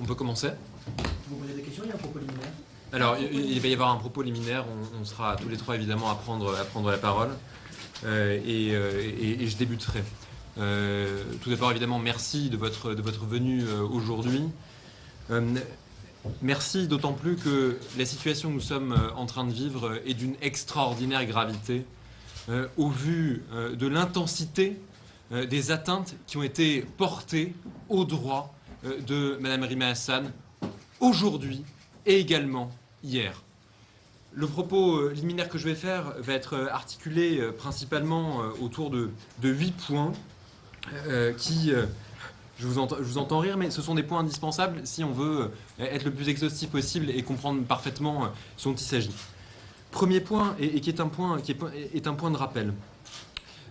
On peut commencer. Vous posez des questions, il y a un propos liminaire. Alors, il va y avoir un propos liminaire. On sera tous les trois évidemment à prendre la parole. Et je débuterai. Tout d'abord, évidemment, merci de votre venue aujourd'hui. Merci d'autant plus que la situation que nous sommes en train de vivre est d'une extraordinaire gravité au vu de l'intensité des atteintes qui ont été portées aux droits de Mme Rima Hassan aujourd'hui et également hier. Le propos liminaire que je vais faire va être articulé principalement autour de 8 points qui, je vous entends rire, mais ce sont des points indispensables si on veut être le plus exhaustif possible et comprendre parfaitement ce dont il s'agit. Premier point, et qui est un point de rappel.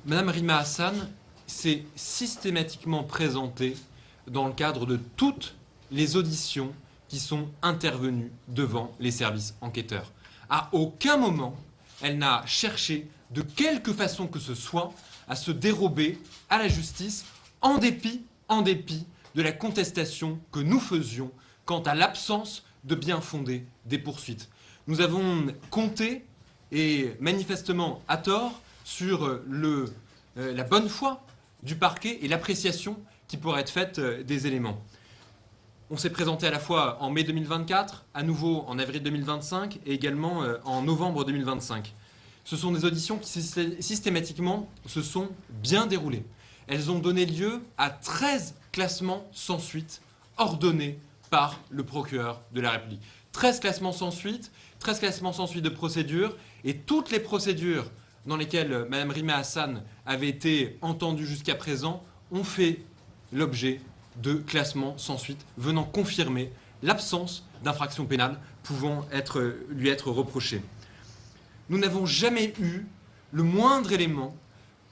Madame Rima Hassan s'est systématiquement présentée dans le cadre de toutes les auditions qui sont intervenues devant les services enquêteurs. À aucun moment, elle n'a cherché, de quelque façon que ce soit, à se dérober à la justice en dépit de la contestation que nous faisions quant à l'absence de bien fondé des poursuites. Nous avons compté, et manifestement à tort, sur la bonne foi du parquet et l'appréciation qui pourrait être faite des éléments. On s'est présenté à la fois en mai 2024, à nouveau en avril 2025 et également en novembre 2025. Ce sont des auditions qui systématiquement se sont bien déroulées. Elles ont donné lieu à 13 classements sans suite ordonnés par le procureur de la République. 13 classements sans suite de procédures, et toutes les procédures dans lesquelles Mme Rima Hassan avait été entendue jusqu'à présent ont fait l'objet de classements sans suite venant confirmer l'absence d'infraction pénale pouvant lui être reprochée. Nous n'avons jamais eu le moindre élément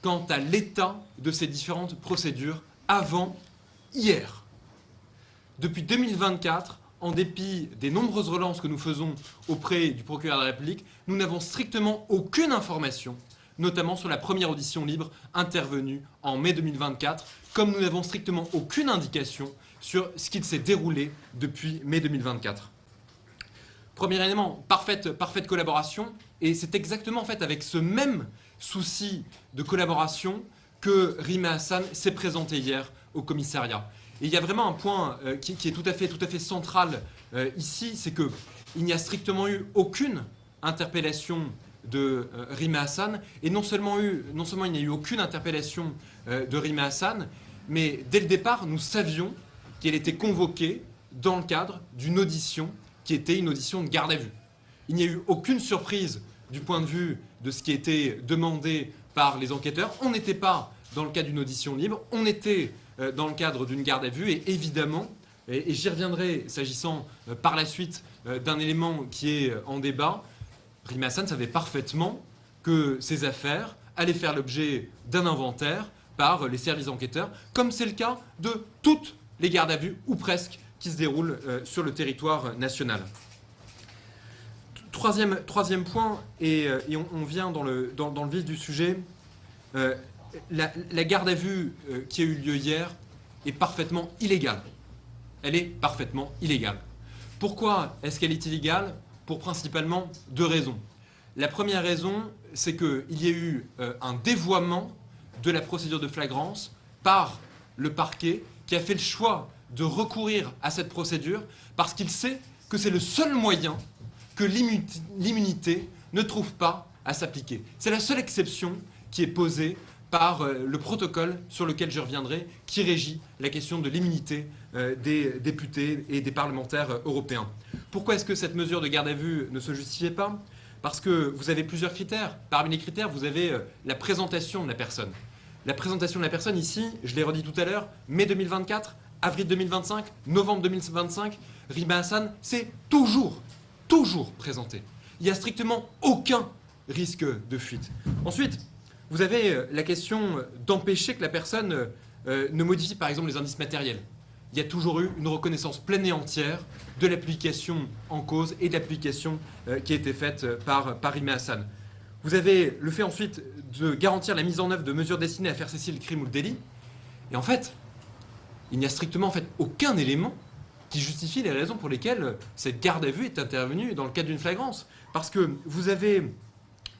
quant à l'état de ces différentes procédures avant hier. Depuis 2024, en dépit des nombreuses relances que nous faisons auprès du procureur de la République, nous n'avons strictement aucune information, notamment sur la première audition libre intervenue en mai 2024, comme nous n'avons strictement aucune indication sur ce qu'il s'est déroulé depuis mai 2024. Premier élément, parfaite collaboration, et c'est exactement en fait avec ce même souci de collaboration que Rima Hassan s'est présentée hier au commissariat. Et il y a vraiment un point qui est tout à fait central ici, c'est qu'il n'y a strictement eu aucune interpellation de Rima Hassan, et non seulement il n'y a eu aucune interpellation de Rima Hassan, mais dès le départ, nous savions qu'elle était convoquée dans le cadre d'une audition qui était une audition de garde à vue. Il n'y a eu aucune surprise du point de vue de ce qui était demandé par les enquêteurs. On n'était pas dans le cadre d'une audition libre, on était dans le cadre d'une garde à vue, et évidemment, et j'y reviendrai s'agissant par la suite d'un élément qui est en débat, Rima Hassan savait parfaitement que ces affaires allaient faire l'objet d'un inventaire par les services enquêteurs, comme c'est le cas de toutes les gardes à vue, ou presque, qui se déroulent sur le territoire national. Troisième point, et on vient dans le vif du sujet, la garde à vue qui a eu lieu hier est parfaitement illégale. Elle est parfaitement illégale. Pourquoi est-ce qu'elle est illégale ? Pour principalement 2 raisons. La première raison, c'est qu'il y a eu un dévoiement de la procédure de flagrance par le parquet, qui a fait le choix de recourir à cette procédure parce qu'il sait que c'est le seul moyen que l'immunité ne trouve pas à s'appliquer. C'est la seule exception qui est posée par le protocole sur lequel je reviendrai, qui régit la question de l'immunité des députés et des parlementaires européens. Pourquoi est-ce que cette mesure de garde à vue ne se justifiait pas ? Parce que vous avez plusieurs critères. Parmi les critères, vous avez la présentation de la personne. La présentation de la personne, ici, je l'ai redit tout à l'heure, mai 2024, avril 2025, novembre 2025, Rima Hassan s'est toujours présentée. Il n'y a strictement aucun risque de fuite. Ensuite, vous avez la question d'empêcher que la personne ne modifie par exemple les indices matériels. Il y a toujours eu une reconnaissance pleine et entière de l'application en cause et de l'application qui a été faite par Rima Hassan. Vous avez le fait ensuite de garantir la mise en œuvre de mesures destinées à faire cesser le crime ou le délit. Et en fait, il n'y a strictement aucun élément qui justifie les raisons pour lesquelles cette garde à vue est intervenue dans le cadre d'une flagrance. Parce que vous avez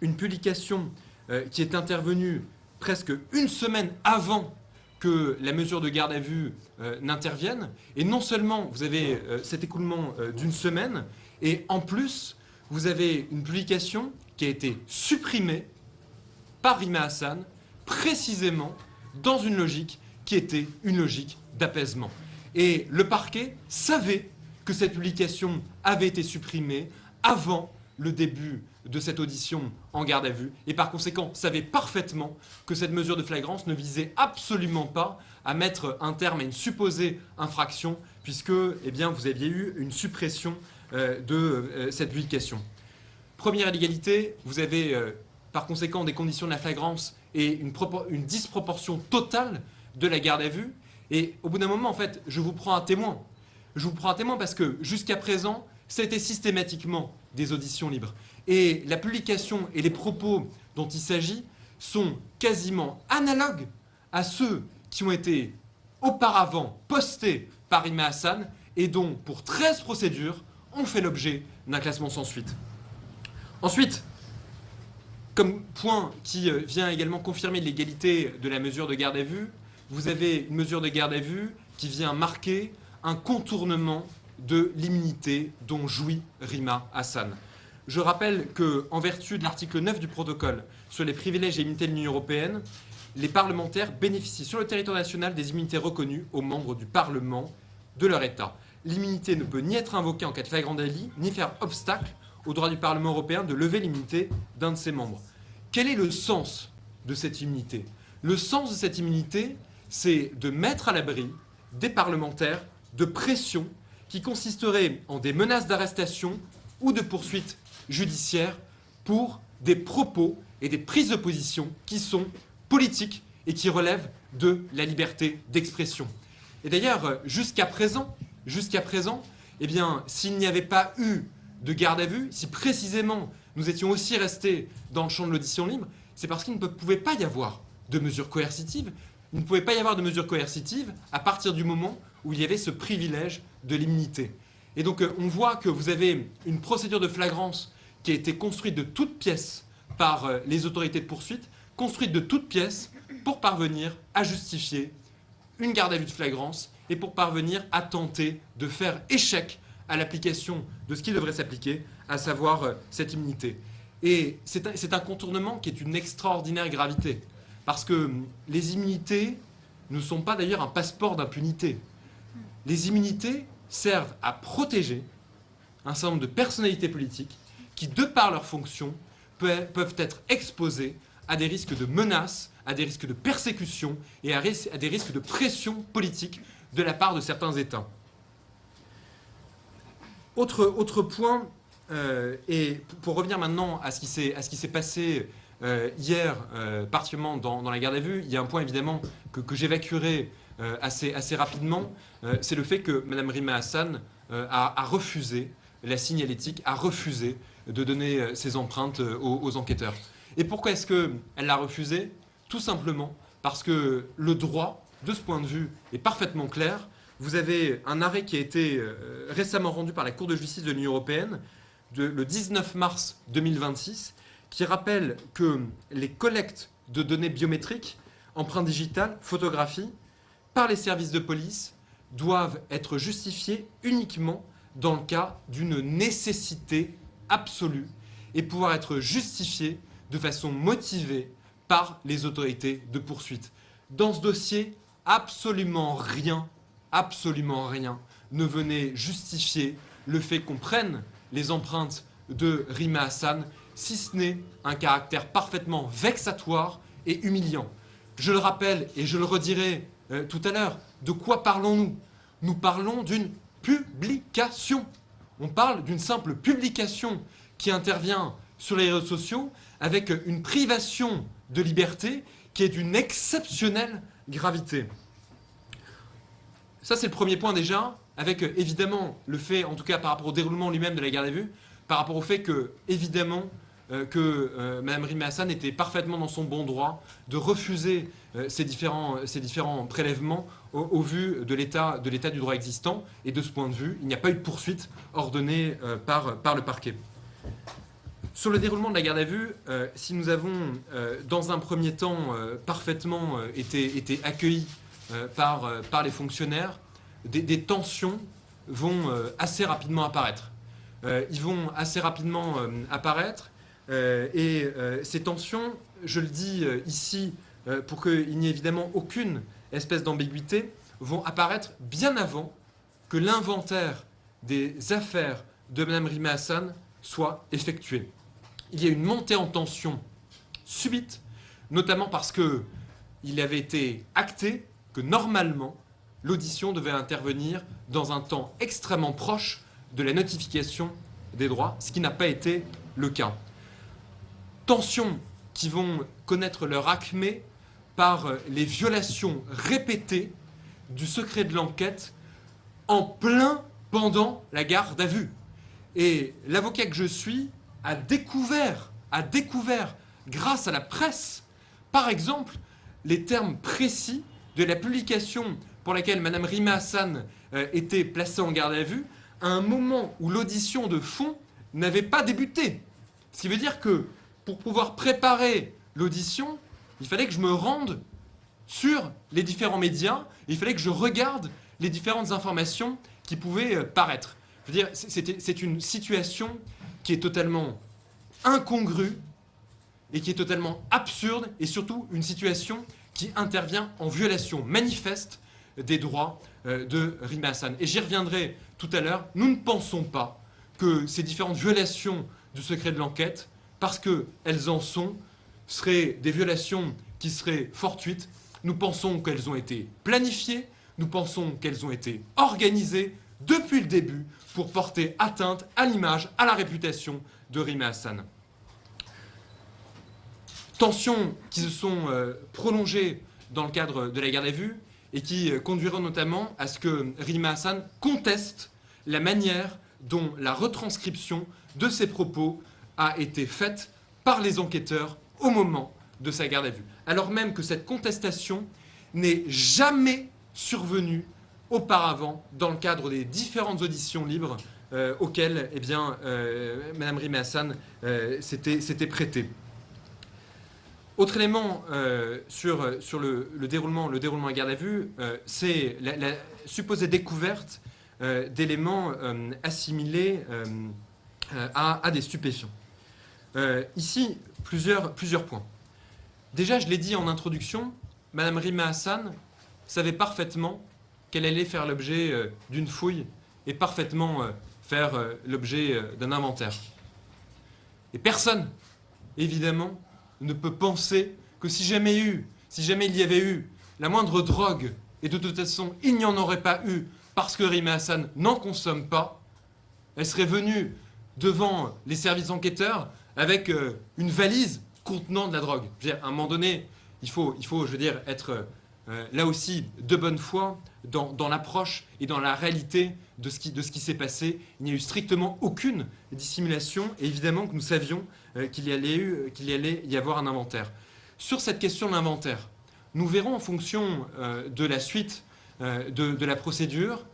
une publication qui est intervenue presque une semaine avant que la mesure de garde à vue n'intervienne. Et non seulement vous avez cet écoulement d'une semaine, et en plus, vous avez une publication qui a été supprimée par Rima Hassan, précisément dans une logique qui était une logique d'apaisement. Et le parquet savait que cette publication avait été supprimée avant le début de cette audition en garde à vue, et par conséquent savait parfaitement que cette mesure de flagrance ne visait absolument pas à mettre un terme à une supposée infraction, puisque vous aviez eu une suppression de cette publication. Première illégalité, vous avez par conséquent des conditions de la flagrance et une disproportion totale de la garde à vue. Et au bout d'un moment, en fait, je vous prends un témoin. Je vous prends un témoin parce que jusqu'à présent, c'était systématiquement des auditions libres. Et la publication et les propos dont il s'agit sont quasiment analogues à ceux qui ont été auparavant postés par Rima Hassan et dont, pour 13 procédures, ont fait l'objet d'un classement sans suite. Ensuite, comme point qui vient également confirmer l'égalité de la mesure de garde à vue, vous avez une mesure de garde à vue qui vient marquer un contournement de l'immunité dont jouit Rima Hassan. Je rappelle qu'en vertu de l'article 9 du protocole sur les privilèges et immunités de l'Union européenne, les parlementaires bénéficient sur le territoire national des immunités reconnues aux membres du Parlement de leur État. L'immunité ne peut ni être invoquée en cas de flagrant délit, ni faire obstacle au droit du Parlement européen de lever l'immunité d'un de ses membres. Quel est le sens de cette immunité ? Le sens de cette immunité, c'est de mettre à l'abri des parlementaires de pression qui consisterait en des menaces d'arrestation ou de poursuites judiciaires pour des propos et des prises de position qui sont politiques et qui relèvent de la liberté d'expression. Et d'ailleurs, jusqu'à présent, s'il n'y avait pas eu de garde à vue, si précisément nous étions aussi restés dans le champ de l'audition libre, c'est parce qu'il ne pouvait pas y avoir de mesures coercitives. Il ne pouvait pas y avoir de mesures coercitives à partir du moment où il y avait ce privilège de l'immunité. Et donc on voit que vous avez une procédure de flagrance qui a été construite de toutes pièces par les autorités de poursuite, construite de toutes pièces pour parvenir à justifier une garde à vue de flagrance et pour parvenir à tenter de faire échec à l'application de ce qui devrait s'appliquer, à savoir cette immunité. Et c'est un contournement qui est d'une extraordinaire gravité, parce que les immunités ne sont pas d'ailleurs un passeport d'impunité. Les immunités servent à protéger un certain nombre de personnalités politiques qui, de par leur fonction, peuvent être exposées à des risques de menaces, à des risques de persécution et à des risques de pression politique de la part de certains États. Autre point, et pour revenir maintenant à ce qui s'est passé hier, particulièrement dans la garde à vue, il y a un point évidemment que j'évacuerai assez rapidement, c'est le fait que Mme Rima Hassan a refusé, la signalétique a refusé de donner ses empreintes aux enquêteurs. Et pourquoi est-ce qu'elle l'a refusé ? Tout simplement parce que le droit, de ce point de vue, est parfaitement clair. Vous avez un arrêt qui a été récemment rendu par la Cour de justice de l'Union européenne, le 19 mars 2026, qui rappelle que les collectes de données biométriques, empreintes digitales, photographies, par les services de police, doivent être justifiées uniquement dans le cas d'une nécessité absolue et pouvoir être justifiées de façon motivée par les autorités de poursuite. Dans ce dossier, absolument rien ne venait justifier le fait qu'on prenne les empreintes de Rima Hassan, si ce n'est un caractère parfaitement vexatoire et humiliant. Je le rappelle et je le redirai tout à l'heure, de quoi parlons-nous ? Nous parlons d'une publication. On parle d'une simple publication qui intervient sur les réseaux sociaux avec une privation de liberté qui est d'une exceptionnelle gravité. Ça, c'est le premier point déjà, avec évidemment le fait, en tout cas par rapport au déroulement lui-même de la garde à vue, par rapport au fait que, évidemment, que Mme Rima Hassan était parfaitement dans son bon droit de refuser ces différents prélèvements au vu de l'état du droit existant. Et de ce point de vue, il n'y a pas eu de poursuite ordonnée par le parquet. Sur le déroulement de la garde à vue, si nous avons dans un premier temps parfaitement été accueillis par les fonctionnaires, des tensions vont assez rapidement apparaître. Ils vont assez rapidement apparaître et ces tensions, je le dis ici pour qu'il n'y ait évidemment aucune espèce d'ambiguïté, vont apparaître bien avant que l'inventaire des affaires de Mme Rima Hassan soit effectué. Il y a une montée en tension subite, notamment parce qu'il avait été acté que normalement l'audition devait intervenir dans un temps extrêmement proche de la notification des droits, ce qui n'a pas été le cas. Tensions qui vont connaître leur acmé par les violations répétées du secret de l'enquête en plein pendant la garde à vue. Et l'avocat que je suis a découvert, grâce à la presse, par exemple, les termes précis de la publication pour laquelle Mme Rima Hassan était placée en garde à vue, à un moment où l'audition de fond n'avait pas débuté. Ce qui veut dire que pour pouvoir préparer l'audition, il fallait que je me rende sur les différents médias, il fallait que je regarde les différentes informations qui pouvaient paraître. Je veux dire, c'est une situation qui est totalement incongrue et qui est totalement absurde, et surtout une situation qui intervient en violation manifeste des droits de Rima Hassan. Et j'y reviendrai tout à l'heure, nous ne pensons pas que ces différentes violations du secret de l'enquête, parce qu'elles en sont, seraient des violations qui seraient fortuites. Nous pensons qu'elles ont été planifiées, nous pensons qu'elles ont été organisées depuis le début pour porter atteinte à l'image, à la réputation de Rima Hassan. Tensions qui se sont prolongées dans le cadre de la garde à vue et qui conduiront notamment à ce que Rima Hassan conteste la manière dont la retranscription de ses propos a été faite par les enquêteurs au moment de sa garde à vue. Alors même que cette contestation n'est jamais survenue auparavant dans le cadre des différentes auditions libres auxquelles Mme Rima Hassan s'était prêtée. Autre élément sur le déroulement à garde à vue, c'est la supposée découverte d'éléments assimilés à des stupéfiants. Ici, plusieurs points. Déjà, je l'ai dit en introduction, Mme Rima Hassan savait parfaitement qu'elle allait faire l'objet d'une fouille et parfaitement faire l'objet d'un inventaire. Et personne, évidemment, ne peut penser que si jamais il y avait eu la moindre drogue, et de toute façon, il n'y en aurait pas eu parce que Rima Hassan n'en consomme pas, elle serait venue devant les services enquêteurs avec une valise contenant de la drogue. Je veux dire, à un moment donné, il faut je veux dire, être là aussi de bonne foi dans l'approche et dans la réalité de ce qui s'est passé. Il n'y a eu strictement aucune dissimulation et évidemment que nous savions qu'il y allait y avoir un inventaire. Sur cette question de l'inventaire, nous verrons en fonction de la suite de la procédure,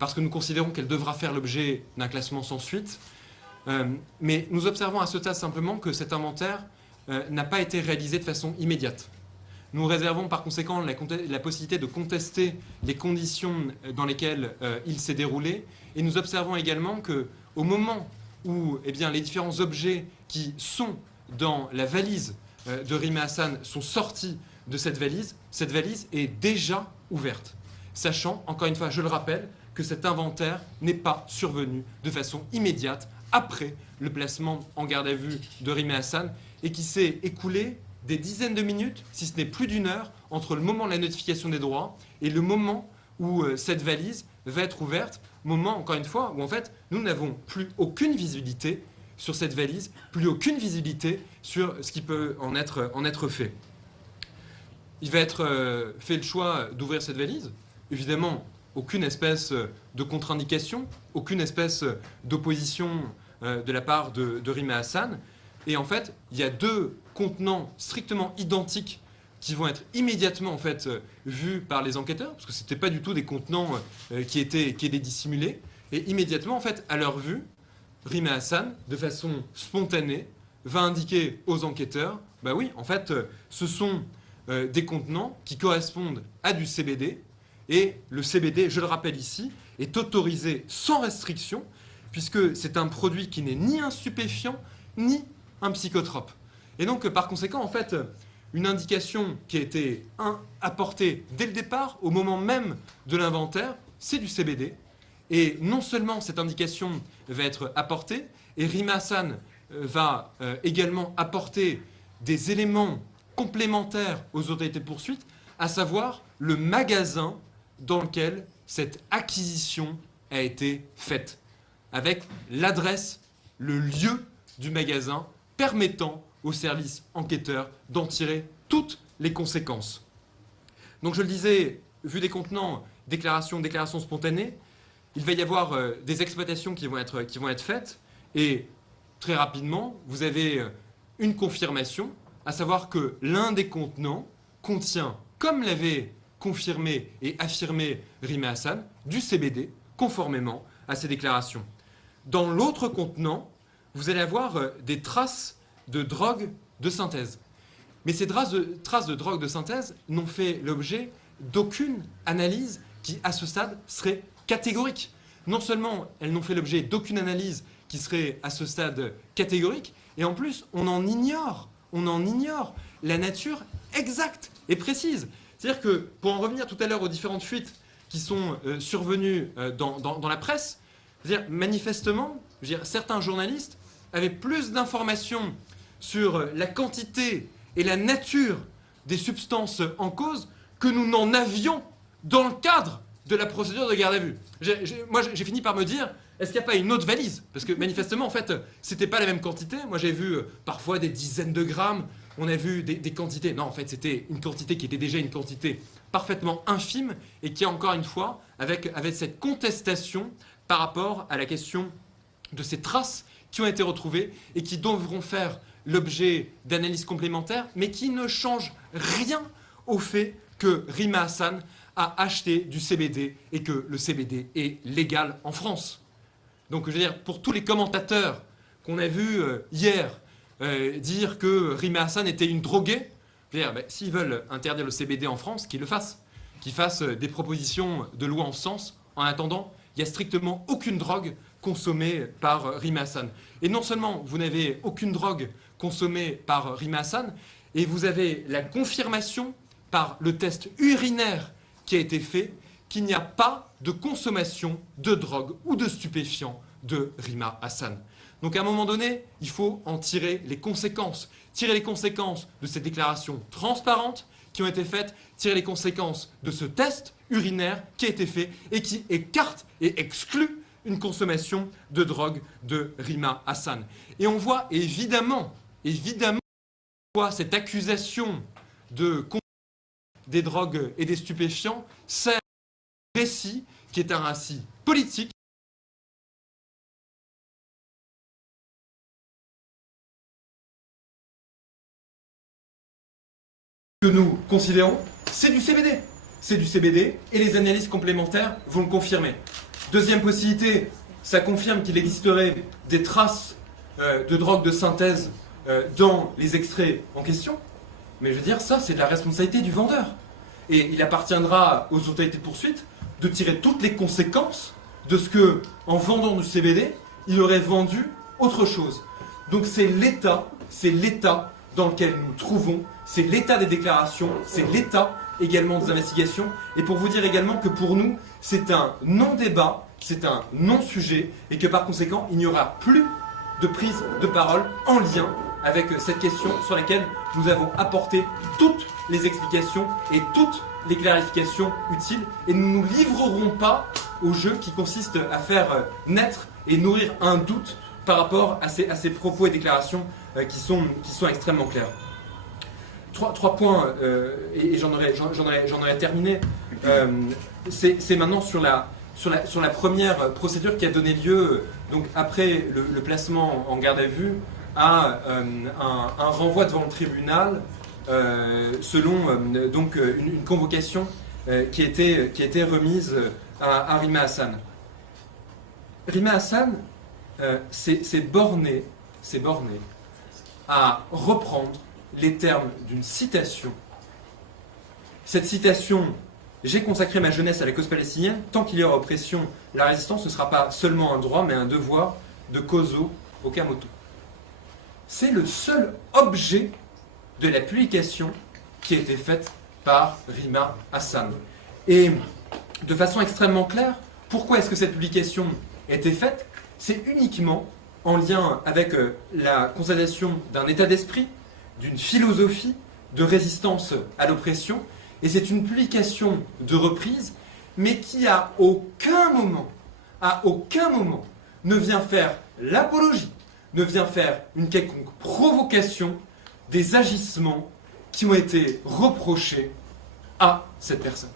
parce que nous considérons qu'elle devra faire l'objet d'un classement sans suite, mais nous observons à ce stade simplement que cet inventaire n'a pas été réalisé de façon immédiate. Nous réservons par conséquent la possibilité de contester les conditions dans lesquelles il s'est déroulé, et nous observons également qu'au moment où les différents objets qui sont dans la valise de Rima Hassan sont sortis de cette valise est déjà ouverte. Sachant, encore une fois, je le rappelle, que cet inventaire n'est pas survenu de façon immédiate après le placement en garde à vue de Rima Hassan et qui s'est écoulé des dizaines de minutes, si ce n'est plus d'une heure, entre le moment de la notification des droits et le moment où cette valise va être ouverte, moment, encore une fois, où en fait, nous n'avons plus aucune visibilité sur cette valise, plus aucune visibilité sur ce qui peut en être fait. Il va être fait le choix d'ouvrir cette valise. Évidemment, aucune espèce de contre-indication, aucune espèce d'opposition de la part de Rima Hassan. Et en fait, il y a deux contenants strictement identiques qui vont être immédiatement en fait vus par les enquêteurs, parce que ce n'étaient pas du tout des contenants qui étaient dissimulés. Et immédiatement, en fait, à leur vue, Rima Hassan, de façon spontanée, va indiquer aux enquêteurs, bah oui, en fait, ce sont des contenants qui correspondent à du CBD. Et le CBD, je le rappelle ici, est autorisé sans restriction, puisque c'est un produit qui n'est ni un stupéfiant, ni un psychotrope. Et donc, par conséquent, en fait, une indication qui a été apportée dès le départ, au moment même de l'inventaire, c'est du CBD. Et non seulement cette indication va être apportée, et Rima Hassan va également apporter des éléments complémentaires aux autorités de poursuite, à savoir le magasin dans lequel cette acquisition a été faite, avec l'adresse, le lieu du magasin, permettant aux services enquêteurs d'en tirer toutes les conséquences. Donc je le disais, vu les contenants, déclaration spontanée, il va y avoir des exploitations qui vont être faites, et très rapidement, vous avez une confirmation, à savoir que l'un des contenants contient, comme l'avait confirmé et affirmé Rima Hassan, du CBD, conformément à ces déclarations. Dans l'autre contenant, vous allez avoir des traces de drogue de synthèse. Mais ces traces de drogue de synthèse n'ont fait l'objet d'aucune analyse qui, à ce stade, serait catégorique. Non seulement elles n'ont fait l'objet d'aucune analyse qui serait, à ce stade, catégorique, et en plus, on en ignore la nature exacte et précise. C'est-à-dire que, pour en revenir tout à l'heure aux différentes fuites qui sont survenues dans la presse, manifestement, certains journalistes avaient plus d'informations sur la quantité et la nature des substances en cause que nous n'en avions dans le cadre de la procédure de garde à vue. Moi, j'ai fini par me dire, est-ce qu'il n'y a pas une autre valise? Parce que manifestement, en fait, c'était pas la même quantité. Moi, j'ai vu parfois des dizaines de grammes. On a vu des quantités. Non, en fait, c'était une quantité qui était déjà une quantité parfaitement infime et qui, encore une fois, avec cette contestation par rapport à la question de ces traces qui ont été retrouvées et qui devront faire l'objet d'analyses complémentaires, mais qui ne changent rien au fait que Rima Hassan a acheté du CBD et que le CBD est légal en France. Donc, je veux dire, pour tous les commentateurs qu'on a vus hier dire que Rima Hassan était une droguée, je veux dire, s'ils veulent interdire le CBD en France, qu'ils le fassent. Qu'ils fassent des propositions de loi en ce sens. En attendant, il n'y a strictement aucune drogue consommée par Rima Hassan. Et non seulement vous n'avez aucune drogue consommée par Rima Hassan, et vous avez la confirmation par le test urinaire qui a été fait qu'il n'y a pas de consommation de drogue ou de stupéfiants de Rima Hassan. Donc à un moment donné, il faut en tirer les conséquences. Tirer les conséquences de ces déclarations transparentes qui ont été faites, tirer les conséquences de ce test urinaire qui a été fait et qui écarte et exclut une consommation de drogue de Rima Hassan. Et on voit évidemment cette accusation de des drogues et des stupéfiants sert un récit qui est un récit politique que nous considérons, c'est du CBD. C'est du CBD et les analyses complémentaires vont le confirmer. Deuxième possibilité, ça confirme qu'il existerait des traces de drogue de synthèse dans les extraits en question. Mais je veux dire, ça, c'est de la responsabilité du vendeur. Et il appartiendra aux autorités de poursuite de tirer toutes les conséquences de ce que, en vendant du CBD, il aurait vendu autre chose. Donc c'est l'état dans lequel nous nous trouvons, c'est l'état des déclarations, c'est l'état également des investigations. Et pour vous dire également que pour nous, c'est un non-débat, c'est un non-sujet, et que par conséquent, il n'y aura plus de prise de parole en lien avec cette question sur laquelle nous avons apporté toutes les explications et toutes les clarifications utiles. Et nous ne nous livrerons pas au jeu qui consiste à faire naître et nourrir un doute par rapport à ces propos et déclarations qui sont extrêmement clairs. Trois points, et j'en aurais terminé. C'est maintenant sur la première procédure qui a donné lieu, donc après le placement en garde à vue, à un renvoi devant le tribunal selon donc une convocation qui a été remise à Rima Hassan. Rima Hassan s'est borné à reprendre les termes d'une citation. Cette citation: j'ai consacré ma jeunesse à la cause palestinienne, tant qu'il y aura oppression, la résistance ne sera pas seulement un droit, mais un devoir de Kozo Okamoto. C'est le seul objet de la publication qui a été faite par Rima Hassan. Et de façon extrêmement claire, pourquoi est-ce que cette publication a été faite? C'est uniquement en lien avec la constatation d'un état d'esprit, d'une philosophie de résistance à l'oppression, et c'est une publication de reprise, mais qui à aucun moment ne vient faire l'apologie, ne vient faire une quelconque provocation des agissements qui ont été reprochés à cette personne.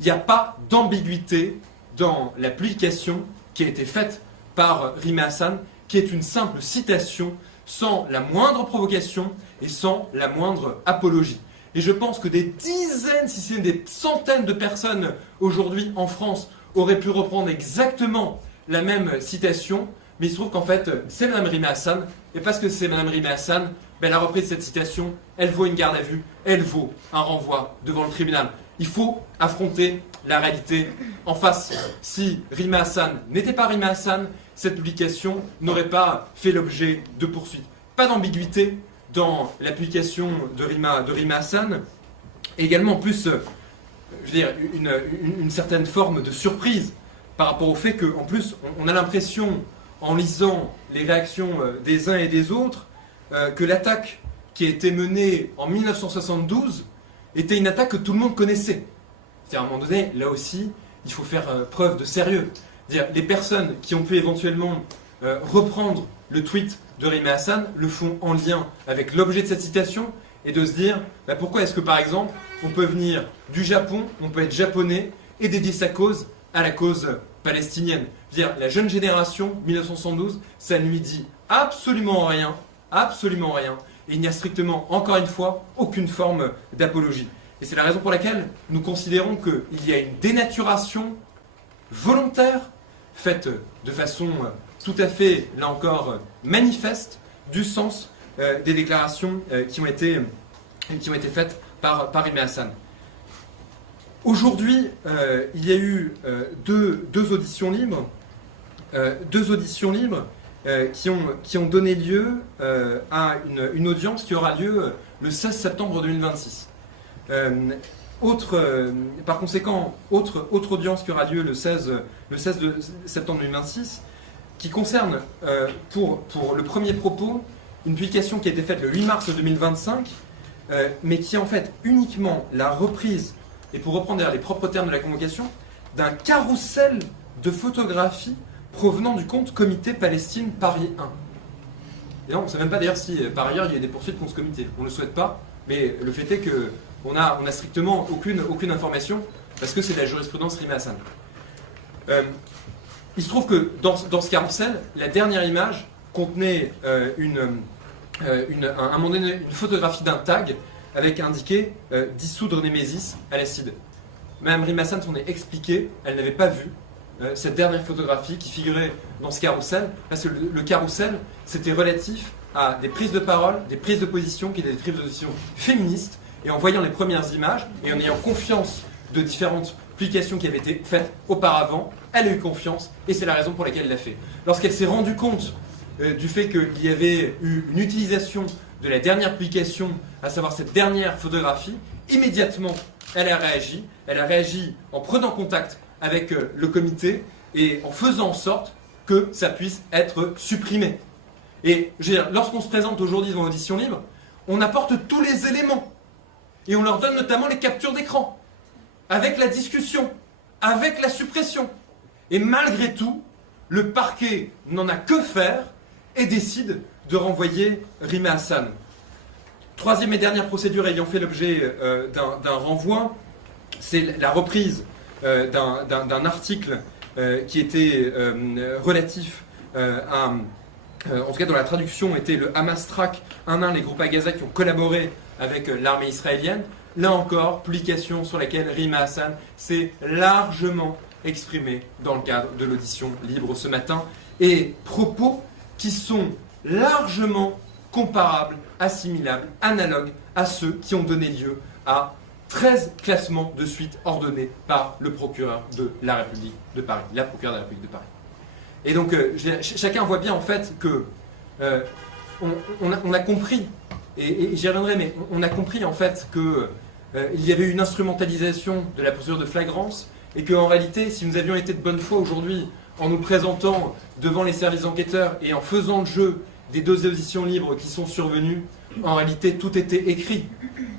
Il n'y a pas d'ambiguïté dans la publication qui a été faite par Rima Hassan, qui est une simple citation sans la moindre provocation et sans la moindre apologie. Et je pense que des dizaines, si ce n'est des centaines de personnes aujourd'hui en France auraient pu reprendre exactement la même citation, mais il se trouve qu'en fait, c'est Mme Rima Hassan, et parce que c'est Mme Rima Hassan, ben, la reprise de cette citation, elle vaut une garde à vue, elle vaut un renvoi devant le tribunal. Il faut affronter la réalité en face. Si Rima Hassan n'était pas Rima Hassan, cette publication n'aurait pas fait l'objet de poursuites. Pas d'ambiguïté dans la publication de Rima Hassan, et également en plus, je veux dire, une certaine forme de surprise par rapport au fait qu'en plus, on a l'impression, en lisant les réactions des uns et des autres, que l'attaque qui a été menée en 1972 était une attaque que tout le monde connaissait. C'est-à-dire, à un moment donné, là aussi, il faut faire preuve de sérieux. C'est-à-dire, les personnes qui ont pu éventuellement reprendre le tweet de Rima Hassan le font en lien avec l'objet de cette citation, et de se dire pourquoi est-ce que par exemple on peut venir du Japon, on peut être japonais et dédier sa cause à la cause palestinienne. Je veux dire, la jeune génération 1972, ça ne lui dit absolument rien, et il n'y a strictement, encore une fois, aucune forme d'apologie. Et c'est la raison pour laquelle nous considérons qu'il y a une dénaturation volontaire faite de façon tout à fait, là encore, manifeste du sens des déclarations qui ont été faites par Rima Hassan. Aujourd'hui, il y a eu deux auditions libres, qui ont donné lieu à une audience qui aura lieu le 16 septembre 2026. Par conséquent, autre audience qui aura lieu le 16 septembre 2026, qui concerne, pour le premier propos, une publication qui a été faite le 8 mars 2025, mais qui est en fait uniquement la reprise, et pour reprendre d'ailleurs les propres termes de la convocation, d'un carrousel de photographies provenant du compte Comité Palestine Paris 1. Et là, on ne sait même pas d'ailleurs si par ailleurs il y a des poursuites contre ce comité. On ne le souhaite pas, mais le fait est qu'on n'a strictement aucune information, parce que c'est de la jurisprudence Rima Hassan. Il se trouve que dans ce carrousel, la dernière image contenait à un moment donné, une photographie d'un tag avec indiqué dissoudre Némésis à l'acide. Madame Rima Hassan s'en est expliquée, elle n'avait pas vu cette dernière photographie qui figurait dans ce carrousel, parce que le carrousel, c'était relatif à des prises de parole, des prises de position qui étaient des prises de position féministes, et en voyant les premières images, et en ayant confiance de différentes publications qui avaient été faites auparavant, elle a eu confiance, et c'est la raison pour laquelle elle l'a fait. Lorsqu'elle s'est rendue compte du fait qu'il y avait eu une utilisation de la dernière publication, à savoir cette dernière photographie, immédiatement, elle a réagi en prenant contact avec le comité et en faisant en sorte que ça puisse être supprimé. Et je veux dire, lorsqu'on se présente aujourd'hui devant Audition Libre, on apporte tous les éléments et on leur donne notamment les captures d'écran, avec la discussion, avec la suppression. Et malgré tout, le parquet n'en a que faire et décide de renvoyer Rima Hassan. Troisième et dernière procédure ayant fait l'objet d'un renvoi, c'est la reprise d'un article qui était relatif à en tout cas dont la traduction était le Hamas-Trak, les groupes à Gaza qui ont collaboré avec l'armée israélienne. Là encore, publication sur laquelle Rima Hassan s'est largement exprimée dans le cadre de l'audition libre ce matin, et propos qui sont largement comparables, assimilables, analogues à ceux qui ont donné lieu à 13 classements de suite ordonnés par le procureur de la République de Paris, la procureure de la République de Paris. Et donc, chacun voit bien en fait que on a compris, et j'y reviendrai, mais on a compris en fait que il y avait une instrumentalisation de la procédure de flagrance, et qu'en réalité, si nous avions été de bonne foi aujourd'hui, en nous présentant devant les services enquêteurs et en faisant le jeu des 2 auditions libres qui sont survenues, en réalité, tout était écrit.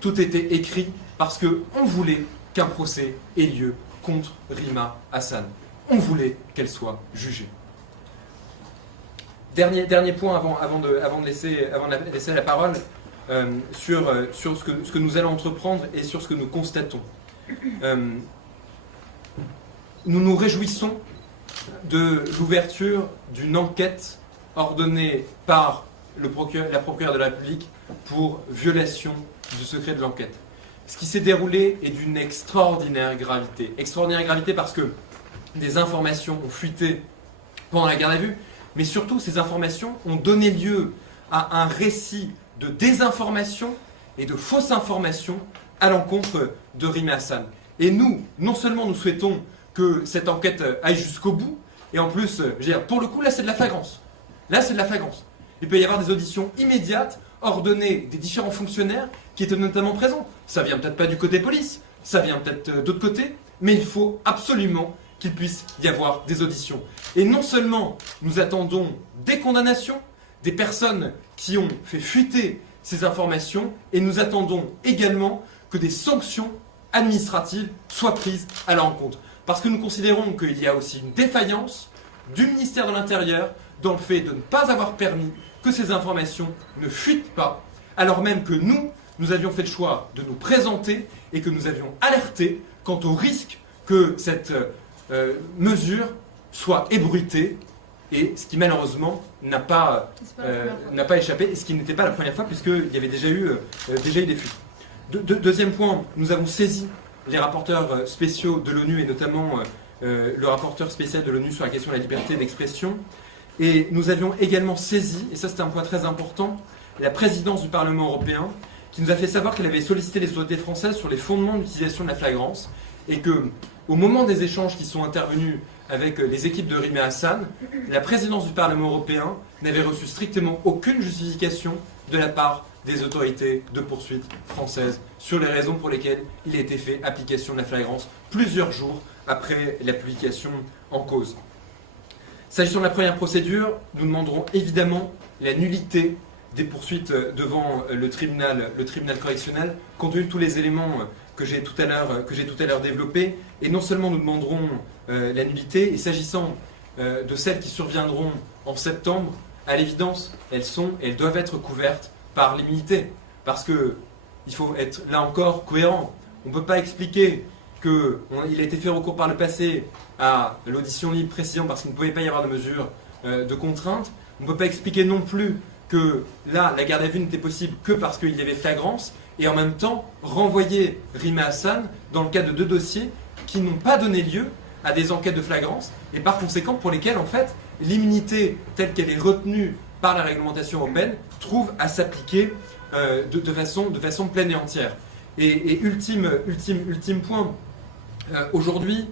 Tout était écrit parce qu'on voulait qu'un procès ait lieu contre Rima Hassan. On voulait qu'elle soit jugée. Dernier point avant de laisser la parole sur ce que nous allons entreprendre et sur ce que nous constatons. Nous nous réjouissons de l'ouverture d'une enquête ordonnée par la procureure de la République pour violation du secret de l'enquête. Ce qui s'est déroulé est d'une extraordinaire gravité. Extraordinaire gravité parce que des informations ont fuité pendant la garde à vue, mais surtout ces informations ont donné lieu à un récit de désinformation et de fausses informations à l'encontre de Rima Hassan. Et nous, non seulement nous souhaitons que cette enquête aille jusqu'au bout, et en plus, pour le coup, là c'est de la flagrance. Là c'est de la flagrance. Il peut y avoir des auditions immédiates, ordonnées des différents fonctionnaires qui étaient notamment présents. Ça vient peut-être pas du côté police, ça vient peut-être d'autre côté, mais il faut absolument qu'il puisse y avoir des auditions. Et non seulement nous attendons des condamnations, des personnes qui ont fait fuiter ces informations, et nous attendons également que des sanctions administratives soient prises à leur encontre. Parce que nous considérons qu'il y a aussi une défaillance du ministère de l'Intérieur dans le fait de ne pas avoir permis que ces informations ne fuitent pas, alors même que nous avions fait le choix de nous présenter et que nous avions alerté quant au risque que cette mesure soit ébruitée, et ce qui malheureusement n'a pas échappé, et ce qui n'était pas la première fois puisqu'il y avait déjà eu des fuites. Deuxième point, nous avons saisi les rapporteurs spéciaux de l'ONU, et notamment le rapporteur spécial de l'ONU sur la question de la liberté d'expression. Et nous avions également saisi, et ça c'est un point très important, la présidence du Parlement européen, qui nous a fait savoir qu'elle avait sollicité les autorités françaises sur les fondements d'utilisation de la flagrance, et que, au moment des échanges qui sont intervenus avec les équipes de Rima Hassan, la présidence du Parlement européen n'avait reçu strictement aucune justification de la part des autorités de poursuite françaises sur les raisons pour lesquelles il a été fait application de la flagrance plusieurs jours après la publication en cause. S'agissant de la première procédure, nous demanderons évidemment la nullité des poursuites devant le tribunal correctionnel, compte tenu de tous les éléments que j'ai tout à l'heure développés. Et non seulement nous demanderons la nullité, et s'agissant de celles qui surviendront en septembre, à l'évidence, elles doivent être couvertes par l'immunité, parce qu'il faut être là encore cohérent. On ne peut pas expliquer qu'il a été fait recours par le passé à l'audition libre précisément parce qu'il ne pouvait pas y avoir de mesures de contrainte. On ne peut pas expliquer non plus que là, la garde à vue n'était possible que parce qu'il y avait flagrance, et en même temps renvoyer Rima Hassan dans le cadre de 2 dossiers qui n'ont pas donné lieu à des enquêtes de flagrance, et par conséquent pour lesquels en fait l'immunité telle qu'elle est retenue par la réglementation européenne trouve à s'appliquer de façon pleine et entière. Et ultime point, aujourd'hui,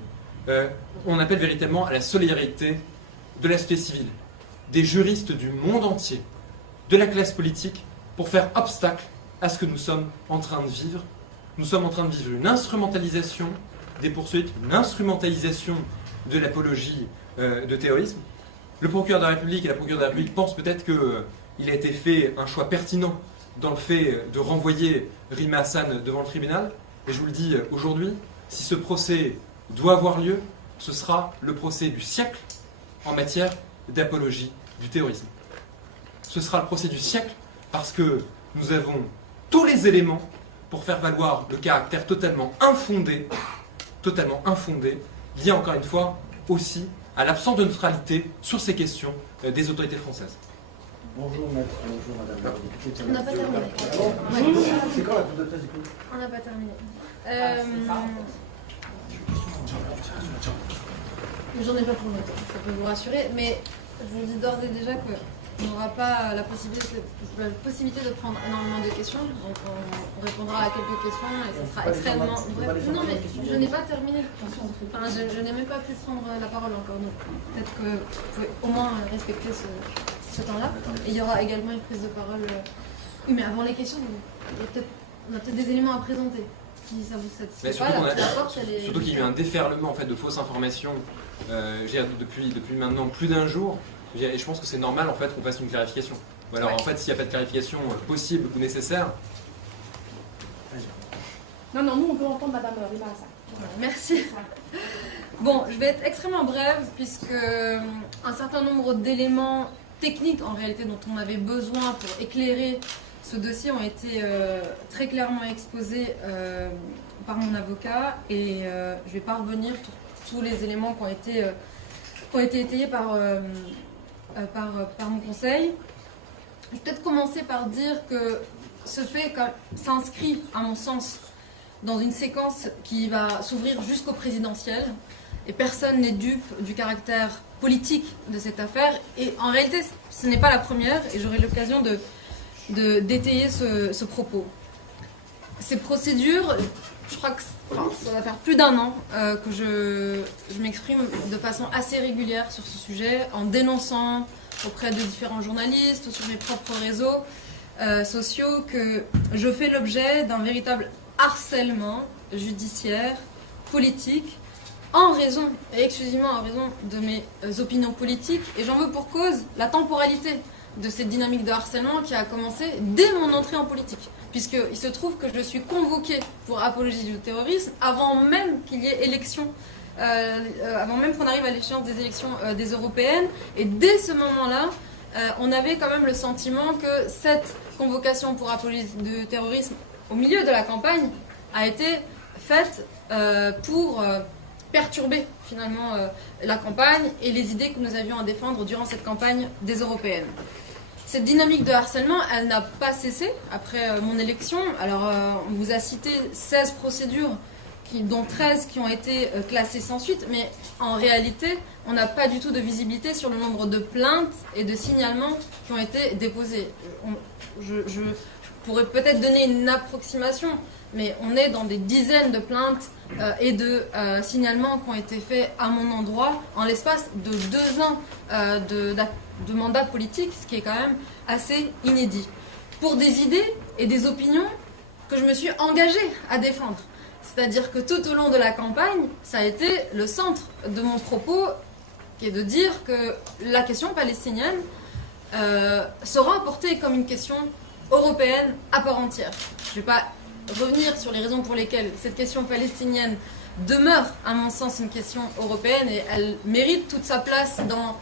on appelle véritablement à la solidarité de la société civile, des juristes du monde entier, de la classe politique, pour faire obstacle à ce que nous sommes en train de vivre. Nous sommes en train de vivre une instrumentalisation des poursuites, une instrumentalisation de l'apologie de terrorisme. Le procureur de la République et la procureure de la République pensent peut-être qu'il a été fait un choix pertinent dans le fait de renvoyer Rima Hassan devant le tribunal. Et je vous le dis aujourd'hui, si ce procès doit avoir lieu, ce sera le procès du siècle en matière d'apologie du terrorisme. Ce sera le procès du siècle parce que nous avons tous les éléments pour faire valoir le caractère totalement infondé, lié encore une fois aussi à l'absence de neutralité sur ces questions des autorités françaises. Bonjour maître, bonjour madame la députée. On n'a pas terminé. C'est quand la prise de test du coup? On n'a pas terminé. J'en ai pas pour longtemps, ça peut vous rassurer, mais je vous dis d'ores et déjà qu'on n'aura pas la possibilité de prendre énormément de questions, donc on répondra à quelques questions et ça sera extrêmement bref. Non mais je n'ai pas terminé, enfin, je n'ai même pas pu prendre la parole encore, donc peut-être que vous pouvez au moins respecter ce temps-là. Et il y aura également une prise de parole. Oui, mais avant les questions, on a peut-être des éléments à présenter. Si ça vous satisfait pas, surtout qu'il y a eu un déferlement en fait, de fausses informations depuis maintenant plus d'un jour. Et je pense que c'est normal en fait qu'on fasse une clarification. Ou alors en fait s'il n'y a pas de clarification possible ou nécessaire. Non, nous on peut entendre Madame Rimasa. Merci. Bon, je vais être extrêmement brève puisque un certain nombre d'éléments techniques en réalité dont on avait besoin pour éclairer ce dossier ont été très clairement exposés par mon avocat et je ne vais pas revenir sur tous les éléments qui ont été étayés par mon conseil. Je vais peut-être commencer par dire que ce fait s'inscrit, à mon sens, dans une séquence qui va s'ouvrir jusqu'au présidentiel. Et personne n'est dupe du caractère politique de cette affaire. Et en réalité, ce n'est pas la première, et j'aurai l'occasion d'étayer ce propos. Ces procédures, je crois que ça va faire plus d'un an que je m'exprime de façon assez régulière sur ce sujet, en dénonçant auprès de différents journalistes ou sur mes propres réseaux sociaux que je fais l'objet d'un véritable harcèlement judiciaire, politique, en raison, et exclusivement en raison de mes opinions politiques. Et j'en veux pour cause la temporalité de cette dynamique de harcèlement qui a commencé dès mon entrée en politique. Puisqu'il se trouve que je suis convoquée pour apologie du terrorisme avant même qu'il y ait élection, avant même qu'on arrive à l'échéance des élections des européennes. Et dès ce moment-là, on avait quand même le sentiment que cette convocation pour apologie du terrorisme au milieu de la campagne a été faite pour perturber finalement la campagne et les idées que nous avions à défendre durant cette campagne des européennes. Cette dynamique de harcèlement, elle n'a pas cessé après mon élection. Alors, on vous a cité 16 procédures, dont 13 qui ont été classées sans suite, mais en réalité, on n'a pas du tout de visibilité sur le nombre de plaintes et de signalements qui ont été déposés. Je pourrais peut-être donner une approximation, mais on est dans des dizaines de plaintes et de signalements qui ont été faits à mon endroit en l'espace de 2 ans de mandat politique, ce qui est quand même assez inédit. Pour des idées et des opinions que je me suis engagée à défendre. C'est-à-dire que tout au long de la campagne, ça a été le centre de mon propos, qui est de dire que la question palestinienne sera portée comme une question européenne à part entière. Je ne vais pas revenir sur les raisons pour lesquelles cette question palestinienne demeure, à mon sens, une question européenne et elle mérite toute sa place dans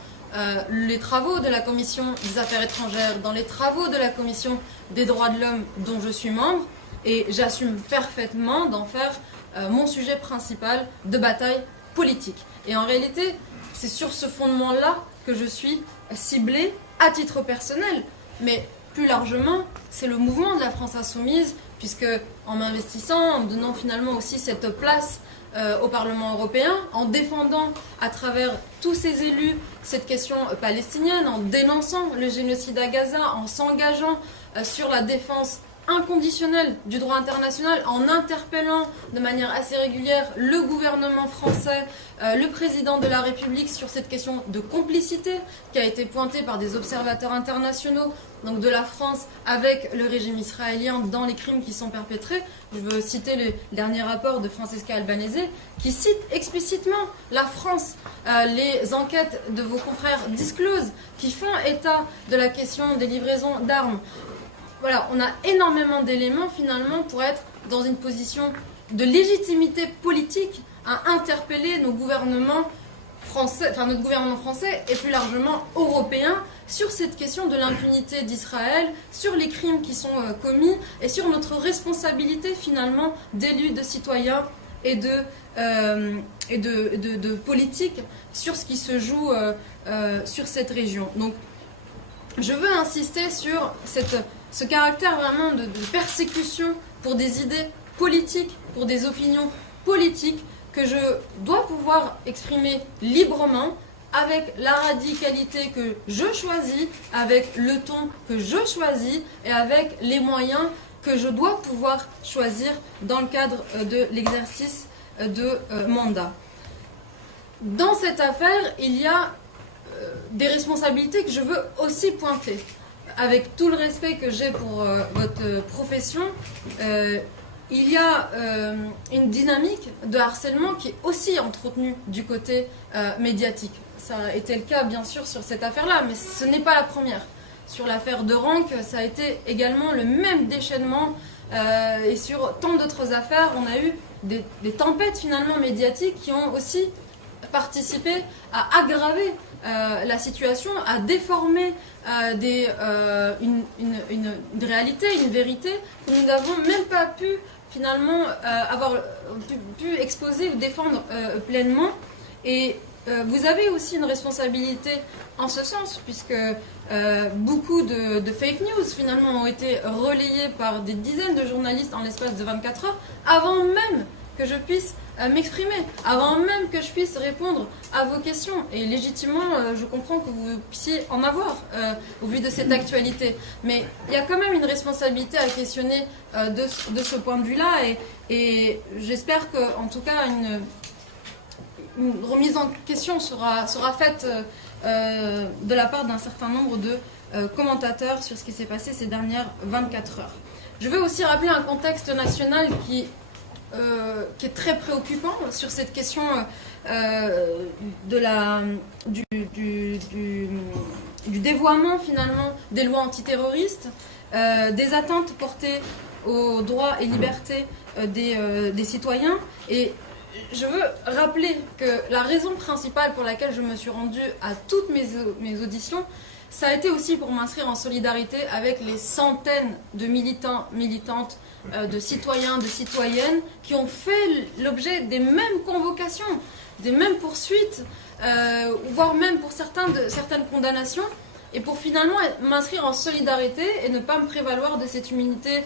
les travaux de la Commission des Affaires étrangères, dans les travaux de la Commission des droits de l'homme dont je suis membre, et j'assume parfaitement d'en faire mon sujet principal de bataille politique. Et en réalité, c'est sur ce fondement-là que je suis ciblée à titre personnel, mais plus largement, c'est le mouvement de la France Insoumise, puisque en m'investissant, en me donnant finalement aussi cette place au Parlement européen, en défendant à travers tous ces élus cette question palestinienne, en dénonçant le génocide à Gaza, en s'engageant sur la défense inconditionnelle du droit international, en interpellant de manière assez régulière le gouvernement français, le président de la République sur cette question de complicité qui a été pointée par des observateurs internationaux, donc de la France avec le régime israélien dans les crimes qui sont perpétrés. Je veux citer le dernier rapport de Francesca Albanese qui cite explicitement la France, les enquêtes de vos confrères disclosent, qui font état de la question des livraisons d'armes. Voilà, on a énormément d'éléments finalement pour être dans une position de légitimité politique à interpeller nos gouvernements français, enfin notre gouvernement français et plus largement européen sur cette question de l'impunité d'Israël, sur les crimes qui sont commis et sur notre responsabilité finalement d'élus, de citoyens et de politiques sur ce qui se joue sur cette région. Donc je veux insister sur ce caractère vraiment de persécution pour des idées politiques, pour des opinions politiques, que je dois pouvoir exprimer librement, avec la radicalité que je choisis, avec le ton que je choisis et avec les moyens que je dois pouvoir choisir dans le cadre de l'exercice de mandat. Dans cette affaire, il y a des responsabilités que je veux aussi pointer. Avec tout le respect que j'ai pour votre profession, il y a une dynamique de harcèlement qui est aussi entretenue du côté médiatique. Ça a été le cas, bien sûr, sur cette affaire-là, mais ce n'est pas la première. Sur l'affaire de Rank, ça a été également le même déchaînement. Et sur tant d'autres affaires, on a eu des tempêtes, finalement, médiatiques qui ont aussi participé à aggraver la situation, à déformer une réalité, une vérité que nous n'avons même pas pu finalement avoir pu exposer ou défendre pleinement. Et vous avez aussi une responsabilité en ce sens, puisque beaucoup de fake news finalement ont été relayées par des dizaines de journalistes en l'espace de 24 heures, avant même que je puisse m'exprimer, avant même que je puisse répondre à vos questions. Et légitimement, je comprends que vous puissiez en avoir au vu de cette actualité. Mais il y a quand même une responsabilité à questionner de ce point de vue-là. Et j'espère qu'en tout cas, une remise en question sera faite de la part d'un certain nombre de commentateurs sur ce qui s'est passé ces dernières 24 heures. Je veux aussi rappeler un contexte national qui est très préoccupant sur cette question du dévoiement finalement des lois antiterroristes, des atteintes portées aux droits et libertés des citoyens. Et je veux rappeler que la raison principale pour laquelle je me suis rendue à toutes mes auditions, ça a été aussi pour m'inscrire en solidarité avec les centaines de militants, militantes, de citoyens, de citoyennes qui ont fait l'objet des mêmes convocations, des mêmes poursuites, voire même pour certaines condamnations, et pour finalement m'inscrire en solidarité et ne pas me prévaloir de cette immunité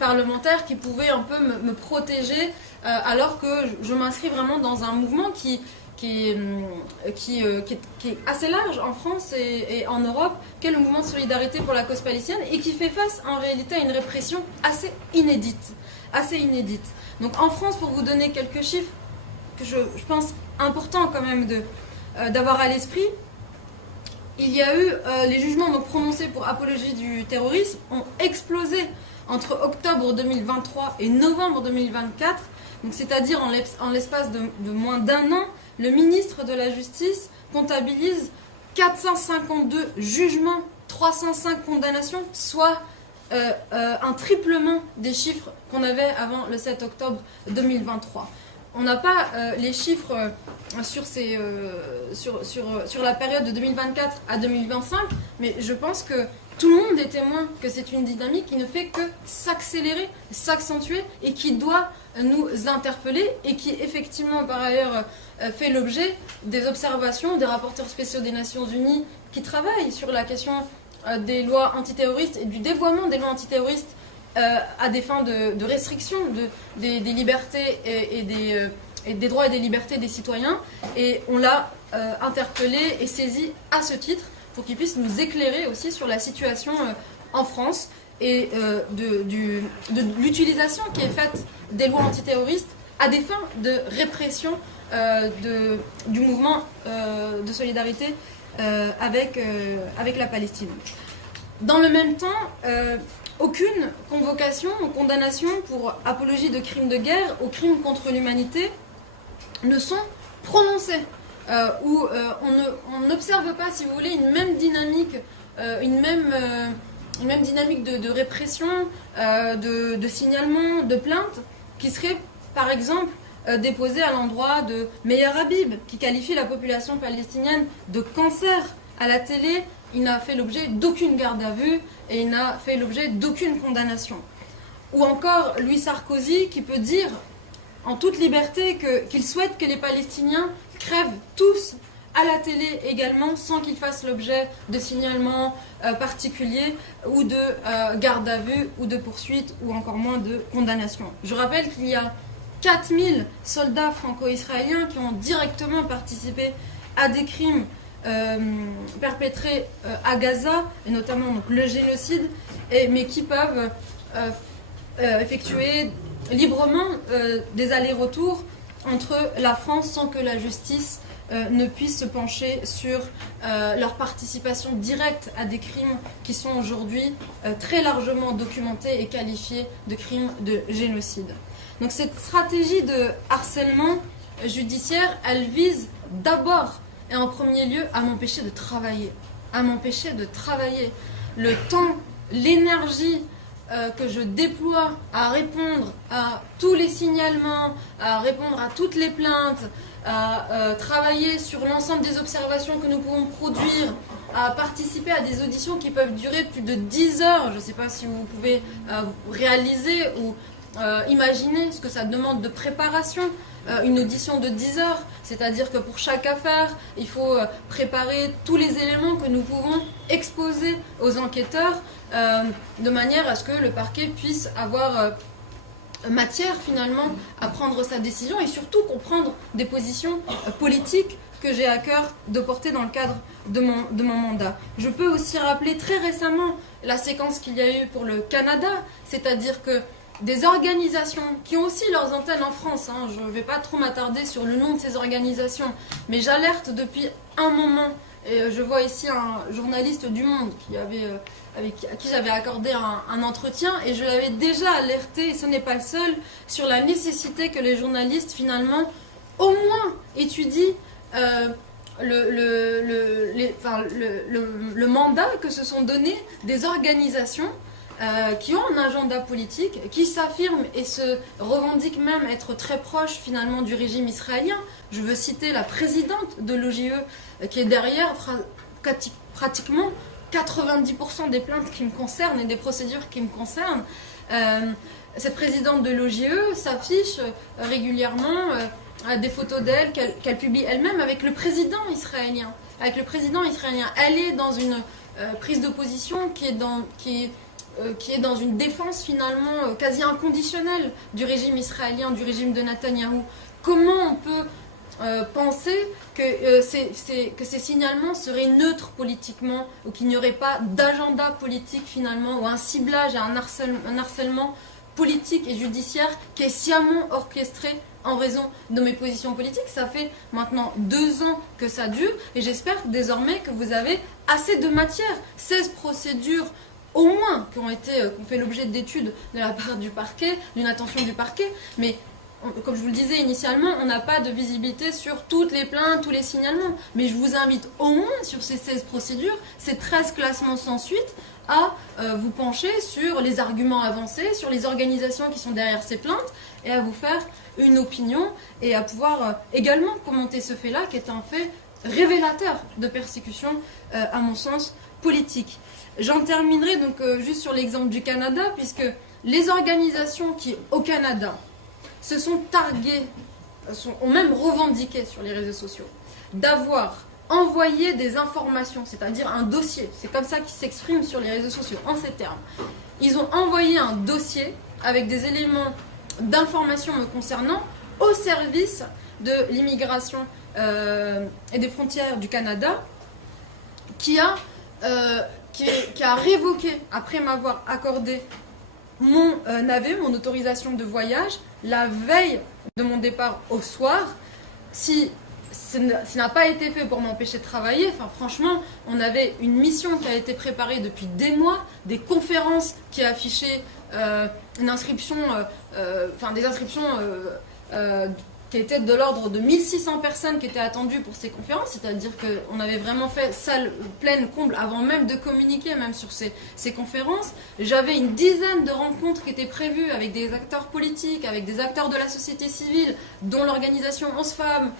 parlementaire qui pouvait un peu me protéger, alors que je m'inscris vraiment dans un mouvement qui est assez large en France et en Europe, qu'est le mouvement de solidarité pour la cause palestinienne, et qui fait face en réalité à une répression assez inédite. Donc en France, pour vous donner quelques chiffres que je pense importants quand même d'avoir à l'esprit, il y a eu les jugements donc prononcés pour apologie du terrorisme ont explosé entre octobre 2023 et novembre 2024, donc c'est-à-dire en l'espace de moins d'un an. Le ministre de la Justice comptabilise 452 jugements, 305 condamnations, soit un triplement des chiffres qu'on avait avant le 7 octobre 2023. On n'a pas les chiffres sur la période de 2024 à 2025, mais je pense que tout le monde est témoin que c'est une dynamique qui ne fait que s'accélérer, s'accentuer, et qui doit nous interpeller, et qui effectivement par ailleurs fait l'objet des observations des rapporteurs spéciaux des Nations Unies qui travaillent sur la question des lois antiterroristes et du dévoiement des lois antiterroristes à des fins de restriction des libertés et des droits et des libertés des citoyens. Et on l'a interpellé et saisi à ce titre pour qu'il puisse nous éclairer aussi sur la situation en France et de l'utilisation qui est faite des lois antiterroristes à des fins de répression du mouvement de solidarité avec la Palestine. Dans le même temps, aucune convocation ou condamnation pour apologie de crimes de guerre ou crimes contre l'humanité ne sont prononcées, où on n'observe pas, si vous voulez, une même dynamique, une même dynamique de répression, de signalement, de plainte, qui serait par exemple déposée à l'endroit de Meir Habib, qui qualifie la population palestinienne de cancer à la télé. Il n'a fait l'objet d'aucune garde à vue et il n'a fait l'objet d'aucune condamnation. Ou encore Louis Sarkozy qui peut dire en toute liberté qu'il souhaite que les Palestiniens crèvent tous à la télé également, sans qu'il fasse l'objet de signalements particuliers ou de garde à vue ou de poursuites ou encore moins de condamnation. Je rappelle qu'il y a 4000 soldats franco-israéliens qui ont directement participé à des crimes perpétrés à Gaza, et notamment donc, le génocide, mais qui peuvent effectuer librement des allers-retours entre la France sans que la justice ne puisse se pencher sur leur participation directe à des crimes qui sont aujourd'hui très largement documentés et qualifiés de crimes de génocide. Donc cette stratégie de harcèlement judiciaire, elle vise d'abord et en premier lieu à m'empêcher de travailler. À m'empêcher de travailler. Le temps, l'énergie que je déploie à répondre à tous les signalements, à répondre à toutes les plaintes, à travailler sur l'ensemble des observations que nous pouvons produire, à participer à des auditions qui peuvent durer plus de 10 heures. Je ne sais pas si vous pouvez réaliser ou imaginer ce que ça demande de préparation. Une audition de 10 heures, c'est-à-dire que pour chaque affaire, il faut préparer tous les éléments que nous pouvons exposer aux enquêteurs de manière à ce que le parquet puisse avoir matière finalement à prendre sa décision et surtout comprendre des positions politiques que j'ai à cœur de porter dans le cadre de mon mandat. Je peux aussi rappeler très récemment la séquence qu'il y a eu pour le Canada, c'est-à-dire que des organisations qui ont aussi leurs antennes en France, je ne vais pas trop m'attarder sur le nom de ces organisations, mais j'alerte depuis un moment, et je vois ici un journaliste du Monde à qui j'avais accordé un entretien, et je l'avais déjà alerté, et ce n'est pas le seul, sur la nécessité que les journalistes finalement au moins étudient le mandat que se sont donnés des organisations qui ont un agenda politique, qui s'affirment et se revendiquent même être très proches finalement du régime israélien. Je veux citer la présidente de l'OJE qui est derrière pratiquement 90% des plaintes qui me concernent et des procédures qui me concernent. Cette présidente de l'OJE s'affiche régulièrement des photos d'elle qu'elle publie elle-même avec le président israélien. Elle est dans une prise de position qui est dans une défense finalement quasi inconditionnelle du régime israélien, du régime de Netanyahou. Comment on peut penser que ces signalements seraient neutres politiquement ou qu'il n'y aurait pas d'agenda politique finalement ou un ciblage et un harcèlement politique et judiciaire qui est sciemment orchestré en raison de mes positions politiques. Ça fait maintenant 2 ans que ça dure et j'espère désormais que vous avez assez de matière. 16 procédures au moins qui ont fait l'objet d'études de la part du parquet, d'une attention du parquet, mais comme je vous le disais initialement, on n'a pas de visibilité sur toutes les plaintes, tous les signalements, mais je vous invite au moins sur ces 16 procédures, ces 13 classements sans suite, à vous pencher sur les arguments avancés, sur les organisations qui sont derrière ces plaintes, et à vous faire une opinion, et à pouvoir également commenter ce fait-là, qui est un fait révélateur de persécution, à mon sens, politique. J'en terminerai donc juste sur l'exemple du Canada, puisque les organisations qui, au Canada, se sont targuées, ont même revendiqué sur les réseaux sociaux, d'avoir envoyé des informations, c'est-à-dire un dossier, c'est comme ça qu'ils s'expriment sur les réseaux sociaux, en ces termes. Ils ont envoyé un dossier avec des éléments d'information me concernant au service de l'immigration et des frontières du Canada, qui a révoqué, après m'avoir accordé mon mon autorisation de voyage, la veille de mon départ au soir. Si ça n'a pas été fait pour m'empêcher de travailler, franchement, on avait une mission qui a été préparée depuis des mois, des conférences qui affichaient des inscriptions qui étaient de l'ordre de 1600 personnes qui étaient attendues pour ces conférences, c'est-à-dire qu'on avait vraiment fait salle pleine, comble, avant même de communiquer même sur ces conférences. J'avais une dizaine de rencontres qui étaient prévues avec des acteurs politiques, avec des acteurs de la société civile, dont l'organisation Oxfam,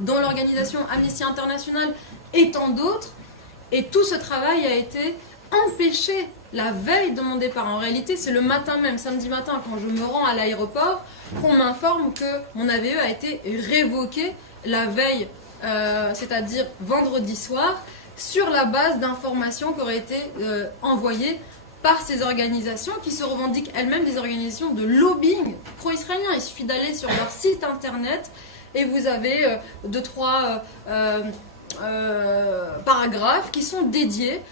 dont l'organisation Amnesty International et tant d'autres. Et tout ce travail a été empêché la veille de mon départ. En réalité, c'est le matin même, samedi matin, quand je me rends à l'aéroport, qu'on m'informe que mon AVE a été révoqué la veille c'est-à-dire vendredi soir, sur la base d'informations qui auraient été envoyées par ces organisations qui se revendiquent elles-mêmes des organisations de lobbying pro-israélien. Il suffit d'aller sur leur site internet et vous avez 2-3 paragraphes qui sont dédiés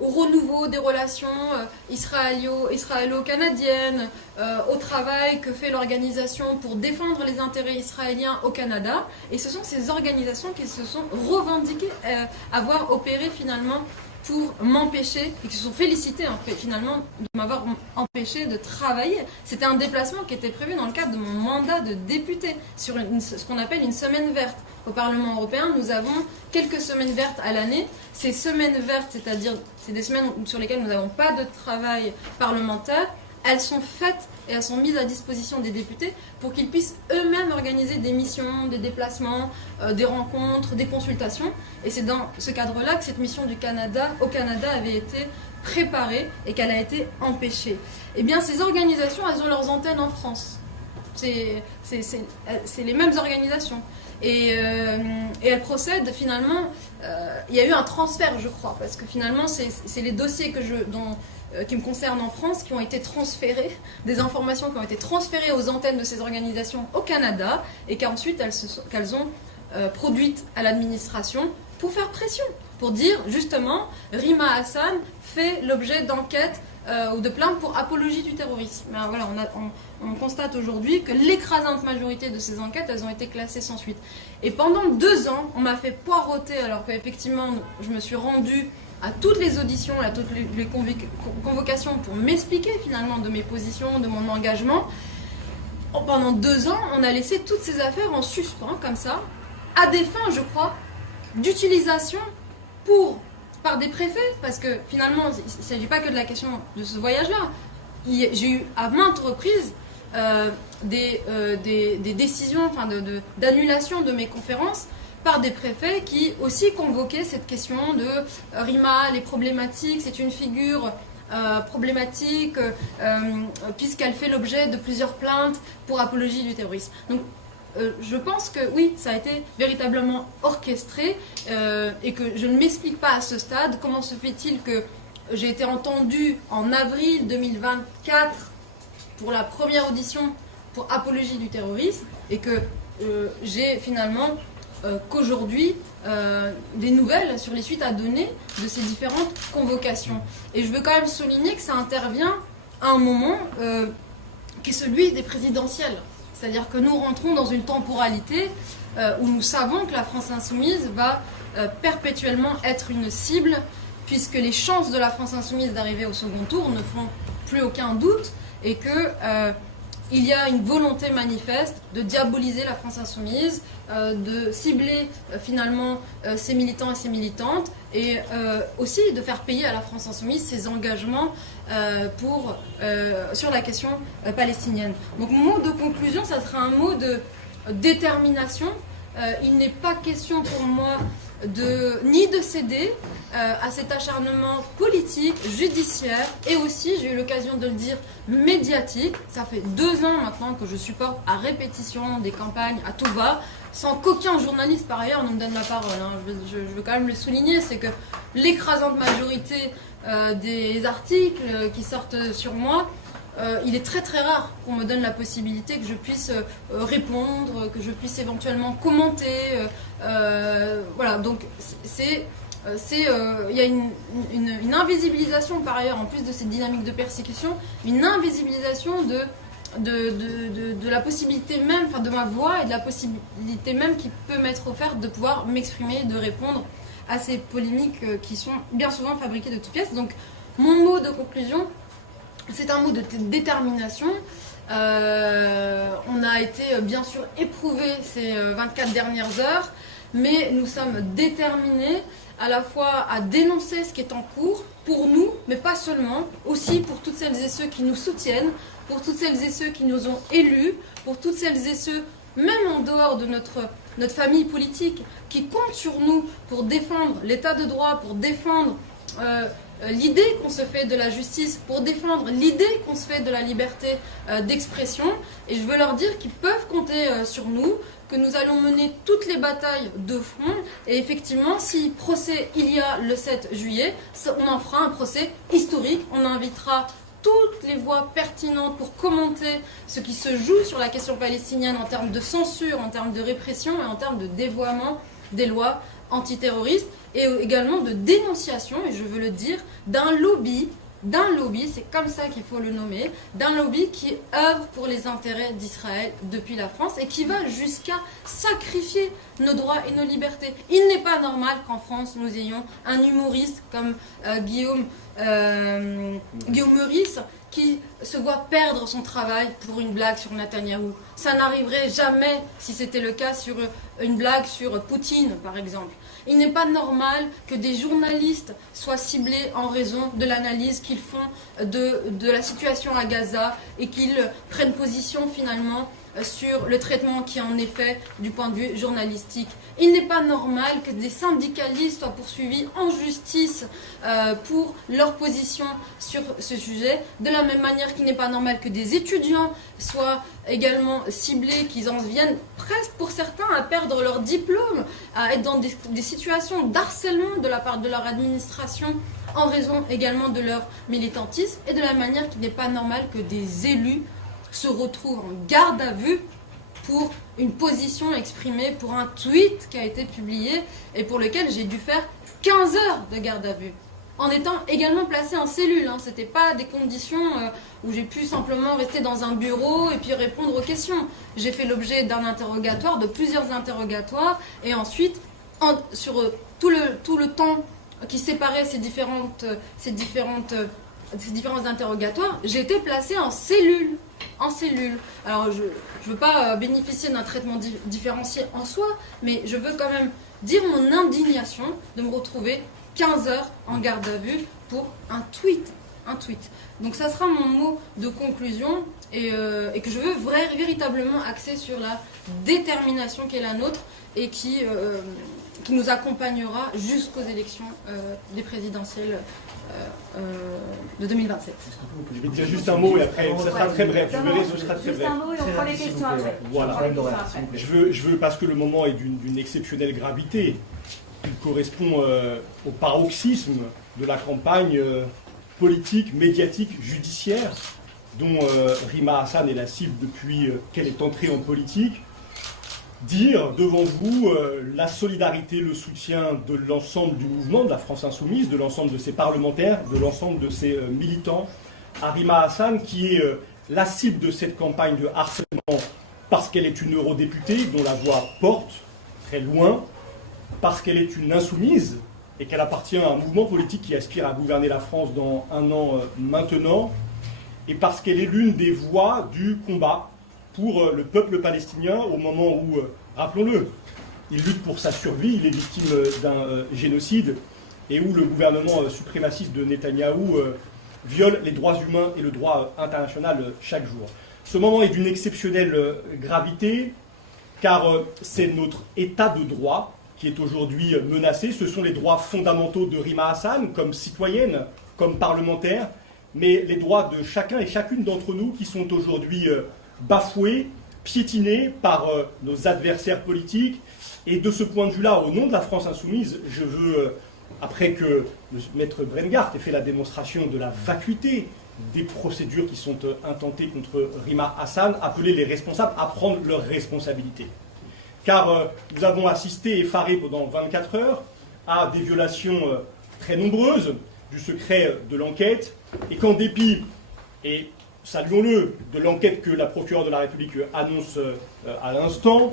au renouveau des relations israélo-canadiennes, au travail que fait l'organisation pour défendre les intérêts israéliens au Canada. Et ce sont ces organisations qui se sont revendiquées avoir opéré finalement pour m'empêcher, et qui se sont félicités en fait, finalement de m'avoir empêché de travailler. C'était un déplacement qui était prévu dans le cadre de mon mandat de député sur ce qu'on appelle une semaine verte. Au Parlement européen, nous avons quelques semaines vertes à l'année. Ces semaines vertes, c'est-à-dire c'est des semaines sur lesquelles nous n'avons pas de travail parlementaire, elles sont faites et elles sont mises à disposition des députés pour qu'ils puissent eux-mêmes organiser des missions, des déplacements, des rencontres, des consultations. Et c'est dans ce cadre-là que cette mission au Canada avait été préparée et qu'elle a été empêchée. Eh bien, ces organisations, elles ont leurs antennes en France. C'est les mêmes organisations. Et elles procèdent finalement... il y a eu un transfert, je crois, parce que finalement, c'est les dossiers qui me concernent en France, qui ont été transférés, des informations qui ont été transférées aux antennes de ces organisations au Canada, et qu'ensuite qu'elles ont produites à l'administration pour faire pression, pour dire justement, Rima Hassan fait l'objet d'enquêtes ou de plaintes pour apologie du terrorisme. Alors voilà, on constate aujourd'hui que l'écrasante majorité de ces enquêtes, elles ont été classées sans suite. Et pendant 2 ans, on m'a fait poireauter, alors qu'effectivement, je me suis rendue à toutes les auditions, à toutes les convocations pour m'expliquer finalement de mes positions, de mon engagement. Pendant 2 ans, on a laissé toutes ces affaires en suspens, comme ça, à des fins, je crois, d'utilisation par des préfets, parce que finalement, il ne s'agit pas que de la question de ce voyage-là. J'ai eu à maintes reprises des décisions d'annulation de mes conférences par des préfets qui aussi convoquaient cette question de Rima, les problématiques, c'est une figure problématique puisqu'elle fait l'objet de plusieurs plaintes pour apologie du terrorisme. Donc je pense que oui, ça a été véritablement orchestré et que je ne m'explique pas à ce stade comment se fait-il que j'ai été entendue en avril 2024 pour la première audition pour apologie du terrorisme et que j'ai finalement qu'aujourd'hui des nouvelles sur les suites à donner de ces différentes convocations. Et je veux quand même souligner que ça intervient à un moment qui est celui des présidentielles. C'est-à-dire que nous rentrons dans une temporalité où nous savons que la France insoumise va perpétuellement être une cible, puisque les chances de la France insoumise d'arriver au second tour ne font plus aucun doute, et que il y a une volonté manifeste de diaboliser la France insoumise, de cibler finalement ses militants et ses militantes, et aussi de faire payer à la France insoumise ses engagements sur la question palestinienne. Donc mon mot de conclusion, ça sera un mot de détermination. Il n'est pas question pour moi ni de céder à cet acharnement politique, judiciaire, et aussi, j'ai eu l'occasion de le dire, médiatique. Ça fait 2 ans maintenant que je supporte à répétition des campagnes à tout va, sans qu'aucun journaliste par ailleurs ne me donne la parole. Je veux quand même le souligner, c'est que l'écrasante majorité des articles qui sortent sur moi, il est très très rare qu'on me donne la possibilité que je puisse répondre, que je puisse éventuellement commenter. Voilà, donc il y a une invisibilisation par ailleurs, en plus de cette dynamique de persécution, une invisibilisation de la possibilité même, enfin de ma voix et de la possibilité même qui peut m'être offerte de pouvoir m'exprimer, de répondre à ces polémiques qui sont bien souvent fabriquées de toutes pièces. Donc mon mot de conclusion, c'est un mot de détermination. On a été bien sûr éprouvés ces 24 dernières heures, mais nous sommes déterminés à la fois à dénoncer ce qui est en cours, pour nous, mais pas seulement, aussi pour toutes celles et ceux qui nous soutiennent, pour toutes celles et ceux qui nous ont élus, pour toutes celles et ceux, même en dehors de notre famille politique, qui comptent sur nous pour défendre l'état de droit, pour défendre l'idée qu'on se fait de la justice, pour défendre l'idée qu'on se fait de la liberté d'expression. Et je veux leur dire qu'ils peuvent compter sur nous, que nous allons mener toutes les batailles de front. Et effectivement, si procès il y a le 7 juillet, on en fera un procès historique. On invitera toutes les voix pertinentes pour commenter ce qui se joue sur la question palestinienne en termes de censure, en termes de répression et en termes de dévoiement des lois antiterroristes et également de dénonciation, et je veux le dire, d'un lobby, c'est comme ça qu'il faut le nommer, d'un lobby qui œuvre pour les intérêts d'Israël depuis la France et qui va jusqu'à sacrifier nos droits et nos libertés. Il n'est pas normal qu'en France nous ayons un humoriste comme Guillaume Meurice qui se voit perdre son travail pour une blague sur Netanyahou. Ça n'arriverait jamais si c'était le cas sur une blague sur Poutine, par exemple. Il n'est pas normal que des journalistes soient ciblés en raison de l'analyse qu'ils font de la situation à Gaza et qu'ils prennent position finalement sur le traitement qui en est fait du point de vue journalistique. Il n'est pas normal que des syndicalistes soient poursuivis en justice pour leur position sur ce sujet, de la même manière qu'il n'est pas normal que des étudiants soient également ciblés, qu'ils en viennent presque pour certains à perdre leur diplôme, à être dans des situations d'harcèlement de la part de leur administration en raison également de leur militantisme, et de la manière qu'il n'est pas normal que des élus se retrouvent en garde à vue pour une position exprimée, pour un tweet qui a été publié et pour lequel j'ai dû faire 15 heures de garde à vue, en étant également placé en cellule. Ce n'était pas des conditions où j'ai pu simplement rester dans un bureau et puis répondre aux questions. J'ai fait l'objet d'un interrogatoire, de plusieurs interrogatoires, et ensuite, sur tout le temps qui séparait ces différents interrogatoires, j'ai été placée en cellule. Alors, je ne veux pas bénéficier d'un traitement différencié en soi, mais je veux quand même dire mon indignation de me retrouver 15 heures en garde à vue pour un tweet. Donc ça sera mon mot de conclusion, et que je veux véritablement axer sur la détermination qui est la nôtre et qui nous accompagnera jusqu'aux élections des présidentielles de 2027. Je vais dire juste un mot et après, ça sera très bref. Vous verrez, ce sera très bref. Juste un mot et on prend les questions après. Voilà. Je veux, parce que le moment est d'une exceptionnelle gravité, il correspond au paroxysme de la campagne politique, médiatique, judiciaire, dont Rima Hassan est la cible depuis qu'elle est entrée en politique, dire devant vous la solidarité, le soutien de l'ensemble du mouvement de la France Insoumise, de l'ensemble de ses parlementaires, de l'ensemble de ses militants, à Rima Hassan, qui est la cible de cette campagne de harcèlement parce qu'elle est une eurodéputée dont la voix porte très loin, parce qu'elle est une insoumise et qu'elle appartient à un mouvement politique qui aspire à gouverner la France dans un an maintenant, et parce qu'elle est l'une des voix du combat pour le peuple palestinien au moment où, rappelons-le, il lutte pour sa survie, il est victime d'un génocide, et où le gouvernement suprémaciste de Netanyahou viole les droits humains et le droit international chaque jour. Ce moment est d'une exceptionnelle gravité, car c'est notre état de droit qui est aujourd'hui menacé. Ce sont les droits fondamentaux de Rima Hassan, comme citoyenne, comme parlementaire, mais les droits de chacun et chacune d'entre nous qui sont aujourd'hui bafoués, piétinés par nos adversaires politiques. Et de ce point de vue-là, au nom de la France Insoumise, je veux, après que le maître Brengart ait fait la démonstration de la vacuité des procédures qui sont intentées contre Rima Hassan, appeler les responsables à prendre leurs responsabilités. Car nous avons assisté, effarés pendant 24 heures, à des violations très nombreuses du secret de l'enquête, et qu'en dépit, et saluons-le, de l'enquête que la procureure de la République annonce à l'instant,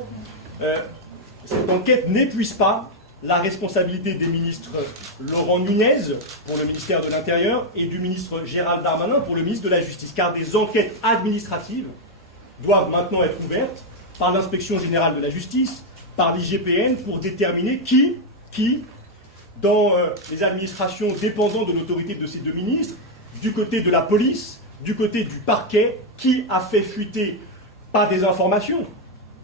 cette enquête n'épuise pas la responsabilité des ministres Laurent Nunez pour le ministère de l'Intérieur et du ministre Gérald Darmanin pour le ministre de la Justice, car des enquêtes administratives doivent maintenant être ouvertes par l'Inspection Générale de la Justice, par l'IGPN, pour déterminer qui dans les administrations dépendant de l'autorité de ces deux ministres, du côté de la police, du côté du parquet, qui a fait fuiter, pas des informations,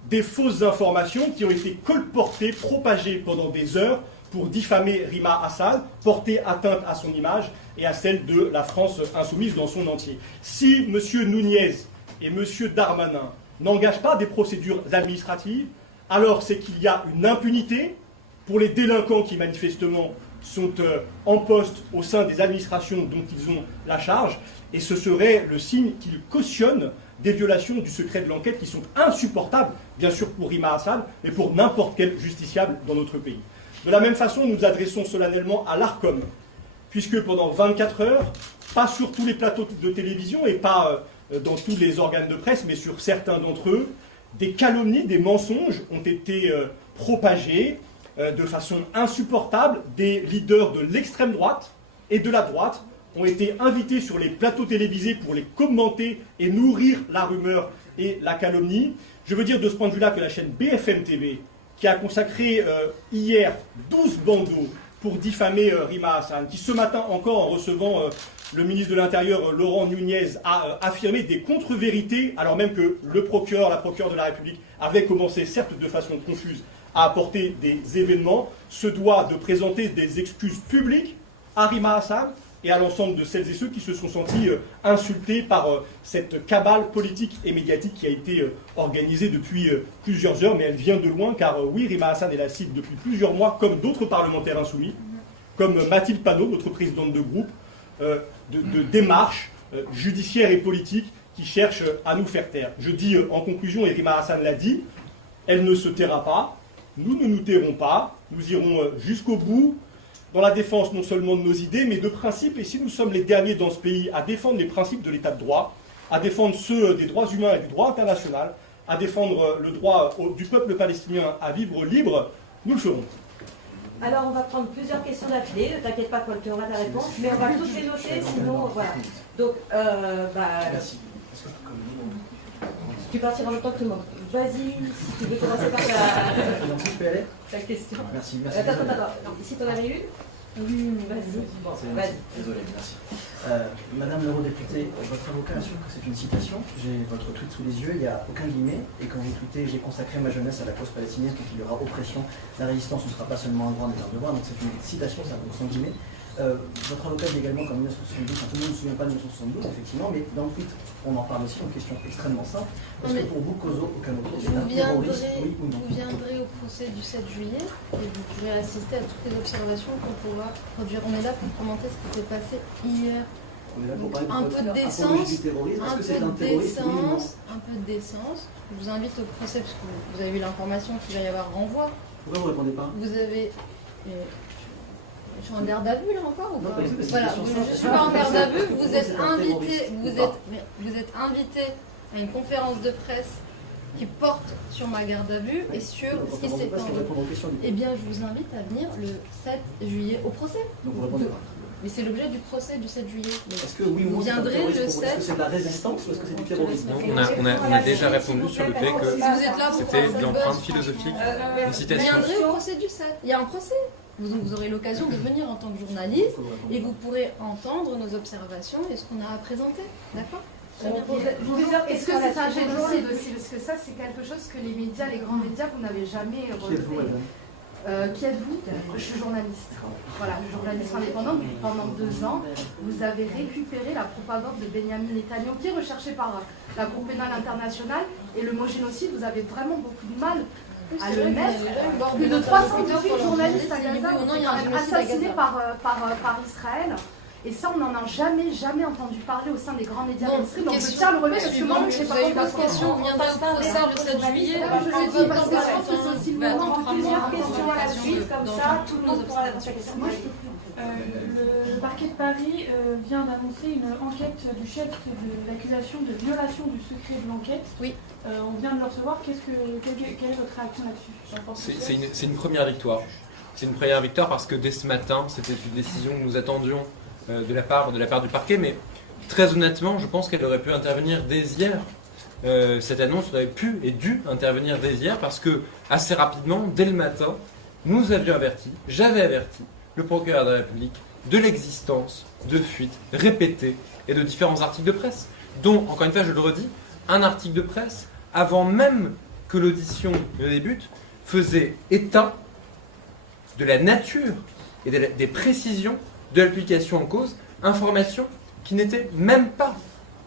des fausses informations qui ont été colportées, propagées pendant des heures pour diffamer Rima Hassan, porter atteinte à son image et à celle de la France insoumise dans son entier. Si M. Nunez et M. Darmanin n'engagent pas des procédures administratives, alors c'est qu'il y a une impunité pour les délinquants qui manifestement sont en poste au sein des administrations dont ils ont la charge, et ce serait le signe qu'ils cautionnent des violations du secret de l'enquête qui sont insupportables, bien sûr pour Rima Hassan, mais pour n'importe quel justiciable dans notre pays. De la même façon, nous nous adressons solennellement à l'ARCOM, puisque pendant 24 heures, pas sur tous les plateaux de télévision et pas dans tous les organes de presse, mais sur certains d'entre eux, des calomnies, des mensonges ont été propagés de façon insupportable. Des leaders de l'extrême droite et de la droite ont été invités sur les plateaux télévisés pour les commenter et nourrir la rumeur et la calomnie. Je veux dire de ce point de vue-là que la chaîne BFM TV, qui a consacré hier 12 bandeaux pour diffamer Rima Hassan, qui ce matin encore, en recevant le ministre de l'Intérieur, Laurent Nunez, a affirmé des contre-vérités, alors même que le procureur, la procureure de la République, avait commencé, certes de façon confuse, à apporter des événements, se doit de présenter des excuses publiques à Rima Hassan et à l'ensemble de celles et ceux qui se sont sentis insultés par cette cabale politique et médiatique qui a été organisée depuis plusieurs heures, mais elle vient de loin, car oui, Rima Hassan est la cible depuis plusieurs mois, comme d'autres parlementaires insoumis, comme Mathilde Panot, notre présidente de groupe, de démarches judiciaires et politiques qui cherchent à nous faire taire. Je dis en conclusion, et Rima Hassan l'a dit, elle ne se taira pas, nous ne nous tairons pas, nous irons jusqu'au bout, dans la défense non seulement de nos idées, mais de principes. Et si nous sommes les derniers dans ce pays à défendre les principes de l'état de droit, à défendre ceux des droits humains et du droit international, à défendre le droit du peuple palestinien à vivre libre, nous le ferons. Alors on va prendre plusieurs questions d'affilée, ne t'inquiète pas Paul, tu auras ta réponse, mais on va toutes les noter, sinon voilà. Donc, Merci. tu partiras en même temps que tout le monde. Vas-y, si tu veux commencer par Donc, si je peux y aller? ta question. Merci. Attends. Non, ici t'en avais une? Vas-y. Bon, vas-y. Désolé, merci. Madame l'eurodéputée, votre avocat assure que c'est une citation. J'ai votre tweet sous les yeux, il n'y a aucun guillemet. Et quand vous tweetez « J'ai consacré ma jeunesse à la cause palestinienne, donc il y aura oppression, la résistance ne sera pas seulement un droit mais un devoir », donc c'est une citation, c'est un peu sans guillemets. Votre avocat dit également qu'en 1972, tout le monde ne se souvient pas de 1972, effectivement, mais dans le tweet, on en parle aussi, une question extrêmement simple. Est-ce que pour vous, Kozo Okamoto est un terroriste, oui ou non? Vous viendrez au procès du 7 juillet et vous pourrez assister à toutes les observations qu'on pourra produire. On est là pour commenter ce qui s'est passé hier. On est là pour parler Un de peu de votre décence, apologie du terrorisme. Est-ce que c'est un terroriste, oui ou non? un peu de décence. Je vous invite au procès parce que vous avez eu l'information qu'il va y avoir renvoi. Pourquoi vous ne répondez pas? Vous avez... Je suis en garde à vue là encore ou Non, pas? pas du tout, Voilà, c'est une je question ne suis pas en garde à vue, vous êtes c'est un invité, terroriste vous êtes invité à une conférence de presse qui porte sur ma garde à vue et sur ce qui s'est passé. Eh bien, je vous invite à venir le 7 juillet au procès. Donc vous répondez pas. Mais c'est l'objet du procès du 7 juillet. Est-ce que oui ou non, Vous c'est un viendrez terroriste le pour vous? Est-ce que 7. c'est de la résistance ou est-ce que c'est du terrorisme? On a déjà répondu sur le fait que Si vous êtes là pour c'était faire ce l'empreinte buzz, philosophique, franchement, une vous citation. viendrez au procès du 7. Il y a un procès. Vous aurez l'occasion de venir en tant que journaliste et vous pourrez entendre nos observations et ce qu'on a à présenter. D'accord? Est-ce que c'est un génocide aussi? Parce que ça, c'est quelque chose que les médias, les grands médias, vous n'avez jamais relevé. Qui êtes-vous? Je suis journaliste. Voilà, journaliste indépendante. Pendant 2 ans, vous avez récupéré la propagande de Benyamin Netanyahu, qui est recherché par la Cour pénale internationale. Et le mot génocide, vous avez vraiment beaucoup de mal à le mettre. Plus de 318 journalistes à Gaza ont été quand même assassinés par Israël. Et ça, on n'en a jamais entendu parler au sein des grands médias mainstream. Donc je tiens à le relever parce que moi, je ne sais pas une autre question. Vous viendrez au procès le 7 juillet. Je le dis parce que je pense que c'est aussi le moment. Plusieurs questions à la suite, comme ça, tout le monde pourra répondre à la question. Le parquet de Paris vient d'annoncer une enquête du chef de l'accusation de violation du secret de l'enquête. Oui. On vient de le recevoir. Quelle est votre réaction là-dessus? C'est une première victoire. C'est une première victoire parce que dès ce matin, c'était une décision que nous attendions de la part du parquet, mais très honnêtement, je pense qu'elle aurait pu intervenir dès hier. Cette annonce aurait pu et dû intervenir dès hier parce que assez rapidement, dès le matin, nous avions averti, j'avais averti le procureur de la République de l'existence de fuites répétées et de différents articles de presse, dont, encore une fois, je le redis, un article de presse, avant même que l'audition ne débute, faisait état de la nature et des précisions de l'application en cause, informations qui n'étaient même pas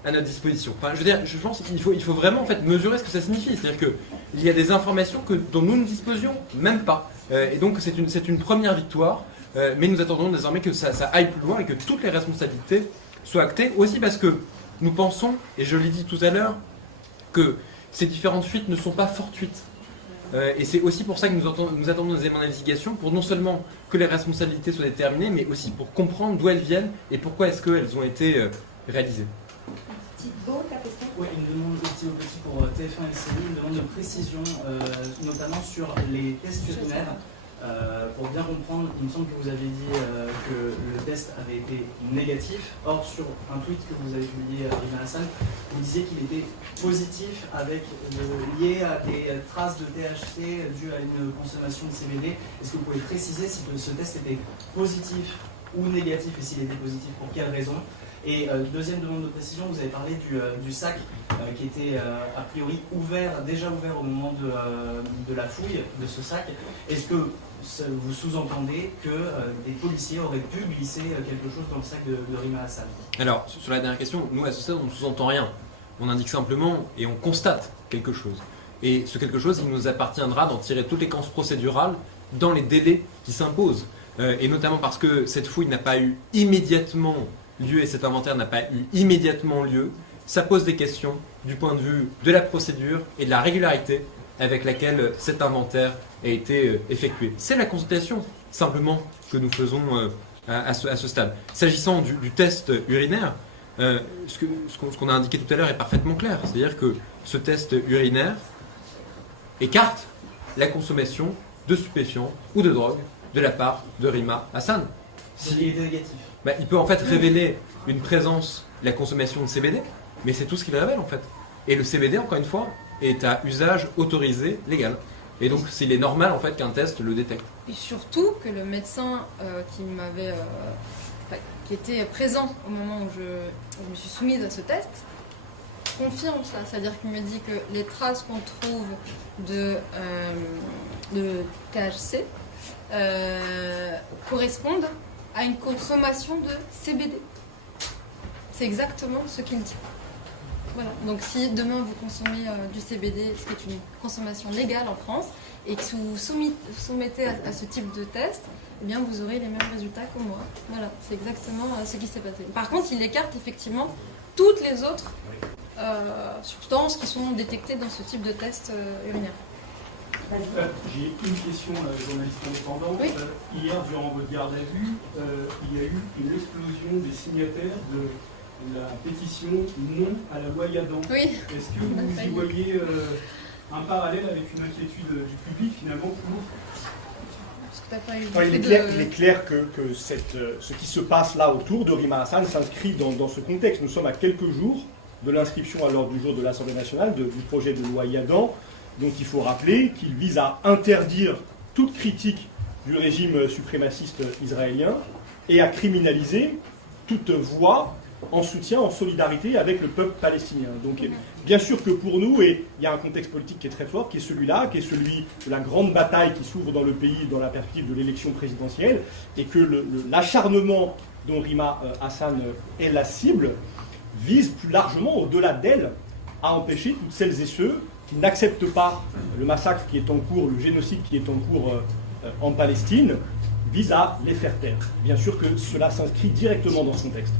à notre disposition. Enfin, je veux dire, je pense qu'il faut vraiment en fait mesurer ce que ça signifie. C'est-à-dire qu'il y a des informations dont nous ne disposions même pas. Et donc c'est une première victoire, mais nous attendons désormais que ça aille plus loin et que toutes les responsabilités soient actées, aussi parce que nous pensons, et je l'ai dit tout à l'heure, que ces différentes fuites ne sont pas fortuites. Et c'est aussi pour ça que nous attendons des éléments d'investigation, pour non seulement que les responsabilités soient déterminées, mais aussi pour comprendre d'où elles viennent et pourquoi est-ce qu'elles ont été réalisées. Oui, une demande aussi pour TF1 et CNews, une demande de précision, notamment sur les tests urinaires. Pour bien comprendre, il me semble que vous avez dit que le test avait été négatif. Or, sur un tweet que vous avez publié à Rima Hassan, vous disiez qu'il était positif lié à des traces de THC dues à une consommation de CBD. Est-ce que vous pouvez préciser si ce test était positif ou négatif, et s'il était positif, pour quelles raisons? Et deuxième demande de précision, vous avez parlé du sac qui était a priori déjà ouvert au moment de la fouille de ce sac. Est-ce que vous sous-entendez que des policiers auraient pu glisser quelque chose dans le sac de Rima Hassan? Alors, sur la dernière question, nous à ce stade on ne sous-entend rien. On indique simplement et on constate quelque chose. Et ce quelque chose, il nous appartiendra d'en tirer toutes les conséquences procédurales dans les délais qui s'imposent. Et notamment parce que cette fouille n'a pas eu immédiatement lieu et cet inventaire n'a pas eu immédiatement lieu, ça pose des questions du point de vue de la procédure et de la régularité avec laquelle cet inventaire a été effectué. C'est la constatation simplement que nous faisons à ce stade. S'agissant du test urinaire, ce qu'on a indiqué tout à l'heure est parfaitement clair. C'est-à-dire que ce test urinaire écarte la consommation de stupéfiants ou de drogue de la part de Rima Hassan. Il était négatif. Il peut en fait révéler une présence, la consommation de CBD, mais c'est tout ce qu'il révèle en fait. Et le CBD, encore une fois, est à usage autorisé, légal. Et donc il est normal en fait qu'un test le détecte. Et surtout que le médecin qui était présent au moment où je me suis soumise à ce test confirme ça. C'est-à-dire qu'il me dit que les traces qu'on trouve de THC correspondent à une consommation de CBD. C'est exactement ce qu'il dit. Voilà. Donc si demain vous consommez du CBD, ce qui est une consommation légale en France, et que vous soumettez à ce type de test, eh bien vous aurez les mêmes résultats que moi. Voilà, c'est exactement ce qui s'est passé. Par contre, il écarte effectivement toutes les autres substances qui sont détectées dans ce type de test urinaire. J'ai une question à la journaliste indépendante. Oui. Hier, durant votre garde à vue, il y a eu une explosion des signataires de la pétition non à la loi Yadan. Oui. Est-ce que vous y voyez un parallèle avec une inquiétude du public finalement pour... Il est clair que ce qui se passe là autour de Rima Hassan s'inscrit dans ce contexte. Nous sommes à quelques jours de l'inscription à l'ordre du jour de l'Assemblée nationale du projet de loi Yadan. Donc il faut rappeler qu'il vise à interdire toute critique du régime suprémaciste israélien et à criminaliser toute voix en soutien, en solidarité avec le peuple palestinien. Donc bien sûr que pour nous, et il y a un contexte politique qui est très fort, qui est celui-là, qui est celui de la grande bataille qui s'ouvre dans le pays dans la perspective de l'élection présidentielle, et que l'acharnement dont Rima Hassan est la cible vise plus largement, au-delà d'elle, à empêcher toutes celles et ceux qui n'acceptent pas le massacre qui est en cours, le génocide qui est en cours en Palestine, vise à les faire taire. Bien sûr que cela s'inscrit directement dans ce contexte.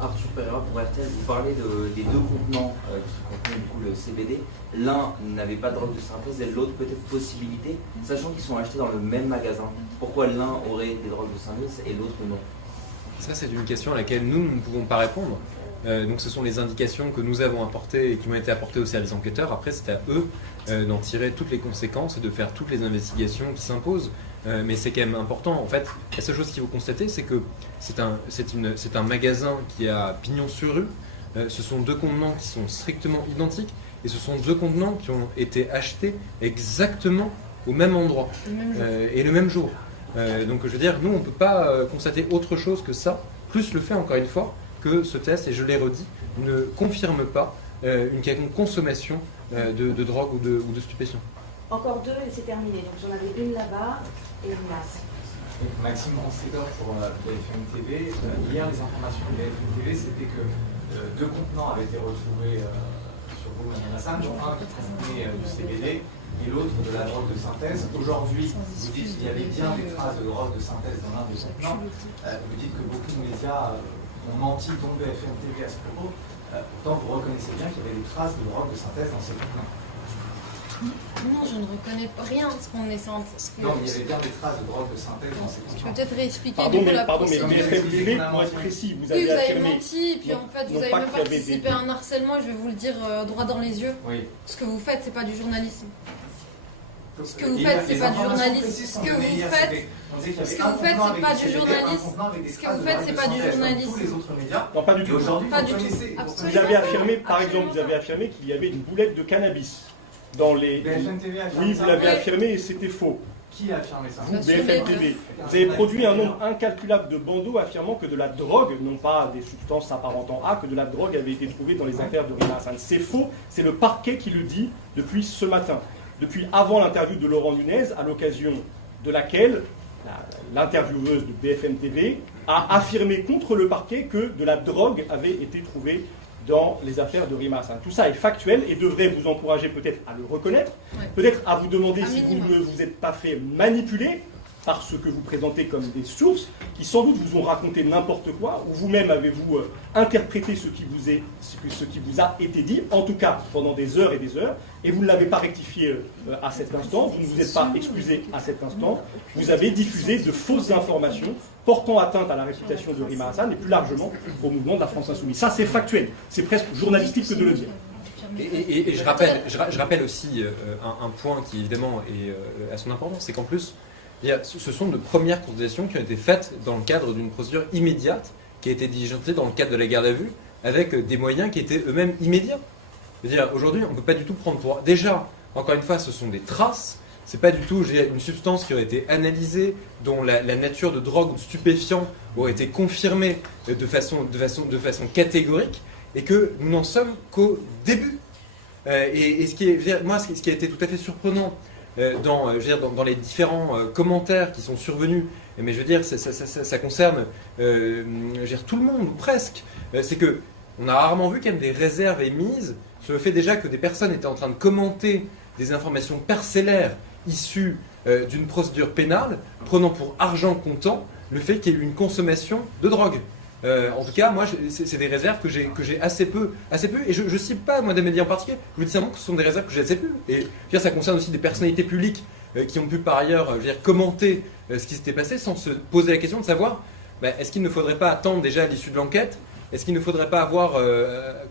Arthur Pereira pour RTL, vous parlez des deux contenants qui contenaient du coup le CBD. L'un n'avait pas de drogue de synthèse et l'autre peut-être possibilité, sachant qu'ils sont achetés dans le même magasin. Pourquoi l'un aurait des drogues de synthèse et l'autre non? Ça, c'est une question à laquelle nous ne pouvons pas répondre. Donc ce sont les indications que nous avons apportées et qui ont été apportées aux services enquêteurs. Après, c'est à eux d'en tirer toutes les conséquences et de faire toutes les investigations qui s'imposent. Mais c'est quand même important. En fait, la seule chose qu'il faut constater, c'est que c'est un magasin qui a pignon sur rue. Ce sont deux contenants qui sont strictement identiques et ce sont deux contenants qui ont été achetés exactement au même endroit et le même jour. Donc je veux dire, nous on ne peut pas constater autre chose que ça, plus le fait encore une fois que ce test, et je l'ai redit, ne confirme pas une quelconque consommation de drogue ou de stupéfiants. Encore 2 et c'est terminé. Donc j'en avais une là-bas et une là. Maxime Ransédor pour BFM TV. Hier, les informations de BFM TV, c'était que 2 contenants avaient été retrouvés sur vous, Madame Hassan, dont un qui contenait du CBD et l'autre de la drogue de synthèse. Aujourd'hui, vous dites qu'il y avait bien des traces de drogue de synthèse dans l'un des contenants. Vous dites que beaucoup de médias ont menti, dont BFM TV à ce propos. Pourtant, vous reconnaissez bien qu'il y avait des traces de drogue de synthèse dans ces contenants. Non, je ne reconnais rien de ce qu'on est sans. Non, mais il y avait bien des traces de drogue de synthèse dans ces contenants. Je peux peut-être réexpliquer Pardon, mais BFM TV, pour être précis, vous avez affirmé. menti, puis en fait, vous avez même participé à un harcèlement, et je vais vous le dire droit dans les yeux. Oui. Ce que vous faites, c'est pas du journalisme. Ce que vous faites, c'est pas du journalisme. Ce que vous faites, c'est pas du journalisme. Ce que vous faites, c'est pas du journalisme. Non, pas du tout. Pas du tout. Vous avez affirmé, par exemple, vous avez affirmé qu'il y avait une boulette de cannabis dans les. BFM TV a affirmé Oui, vous l'avez affirmé et c'était faux. Qui a affirmé ça? Vous, BFM TV. Vous avez produit un nombre incalculable de bandeaux affirmant que de la drogue, non pas des substances s'apparentant à, que de la drogue avait été trouvée dans les affaires de Rima Hassan. C'est faux, c'est le parquet qui le dit depuis ce matin. Depuis avant l'interview de Laurent Nunez, à l'occasion de laquelle l'intervieweuse de BFM TV a affirmé contre le parquet que de la drogue avait été trouvée dans les affaires de Rima Hassan. Tout ça est factuel et devrait vous encourager peut-être à le reconnaître, peut-être à vous demander si vous ne vous êtes pas fait manipuler par ce que vous présentez comme des sources qui sans doute vous ont raconté n'importe quoi, ou vous-même avez-vous interprété ce qui vous a été dit, en tout cas pendant des heures, et vous ne l'avez pas rectifié à cet instant, vous ne vous êtes pas excusé à cet instant, vous avez diffusé de fausses informations portant atteinte à la réputation de Rima Hassan et plus largement au mouvement de la France Insoumise. Ça c'est factuel, c'est presque journalistique que de le dire. Et je rappelle aussi un point qui évidemment est à son importance, c'est qu'en plus, ce sont de premières condamnations qui ont été faites dans le cadre d'une procédure immédiate qui a été diligentée dans le cadre de la garde à vue avec des moyens qui étaient eux-mêmes immédiats. Je veux dire, aujourd'hui, on ne peut pas du tout prendre pour... Déjà, encore une fois, ce sont des traces. C'est pas du tout une substance qui aurait été analysée, dont la nature de drogue ou de stupéfiant aurait été confirmée de façon catégorique, et que nous n'en sommes qu'au début. Et ce qui a été tout à fait surprenant dans les différents commentaires qui sont survenus, mais je veux dire, ça concerne tout le monde, ou presque, c'est que on a rarement vu quand même des réserves émises sur le fait déjà que des personnes étaient en train de commenter des informations parcellaires issues d'une procédure pénale, prenant pour argent comptant le fait qu'il y ait eu une consommation de drogue. En tout cas, moi, c'est des réserves que j'ai assez peu, et je ne cible pas, moi, des médias en particulier, je vous dis simplement que ce sont des réserves que j'ai assez peu. Et ça concerne aussi des personnalités publiques qui ont pu par ailleurs commenter ce qui s'était passé sans se poser la question de savoir, est-ce qu'il ne faudrait pas attendre déjà l'issue de l'enquête? Est-ce qu'il ne faudrait pas avoir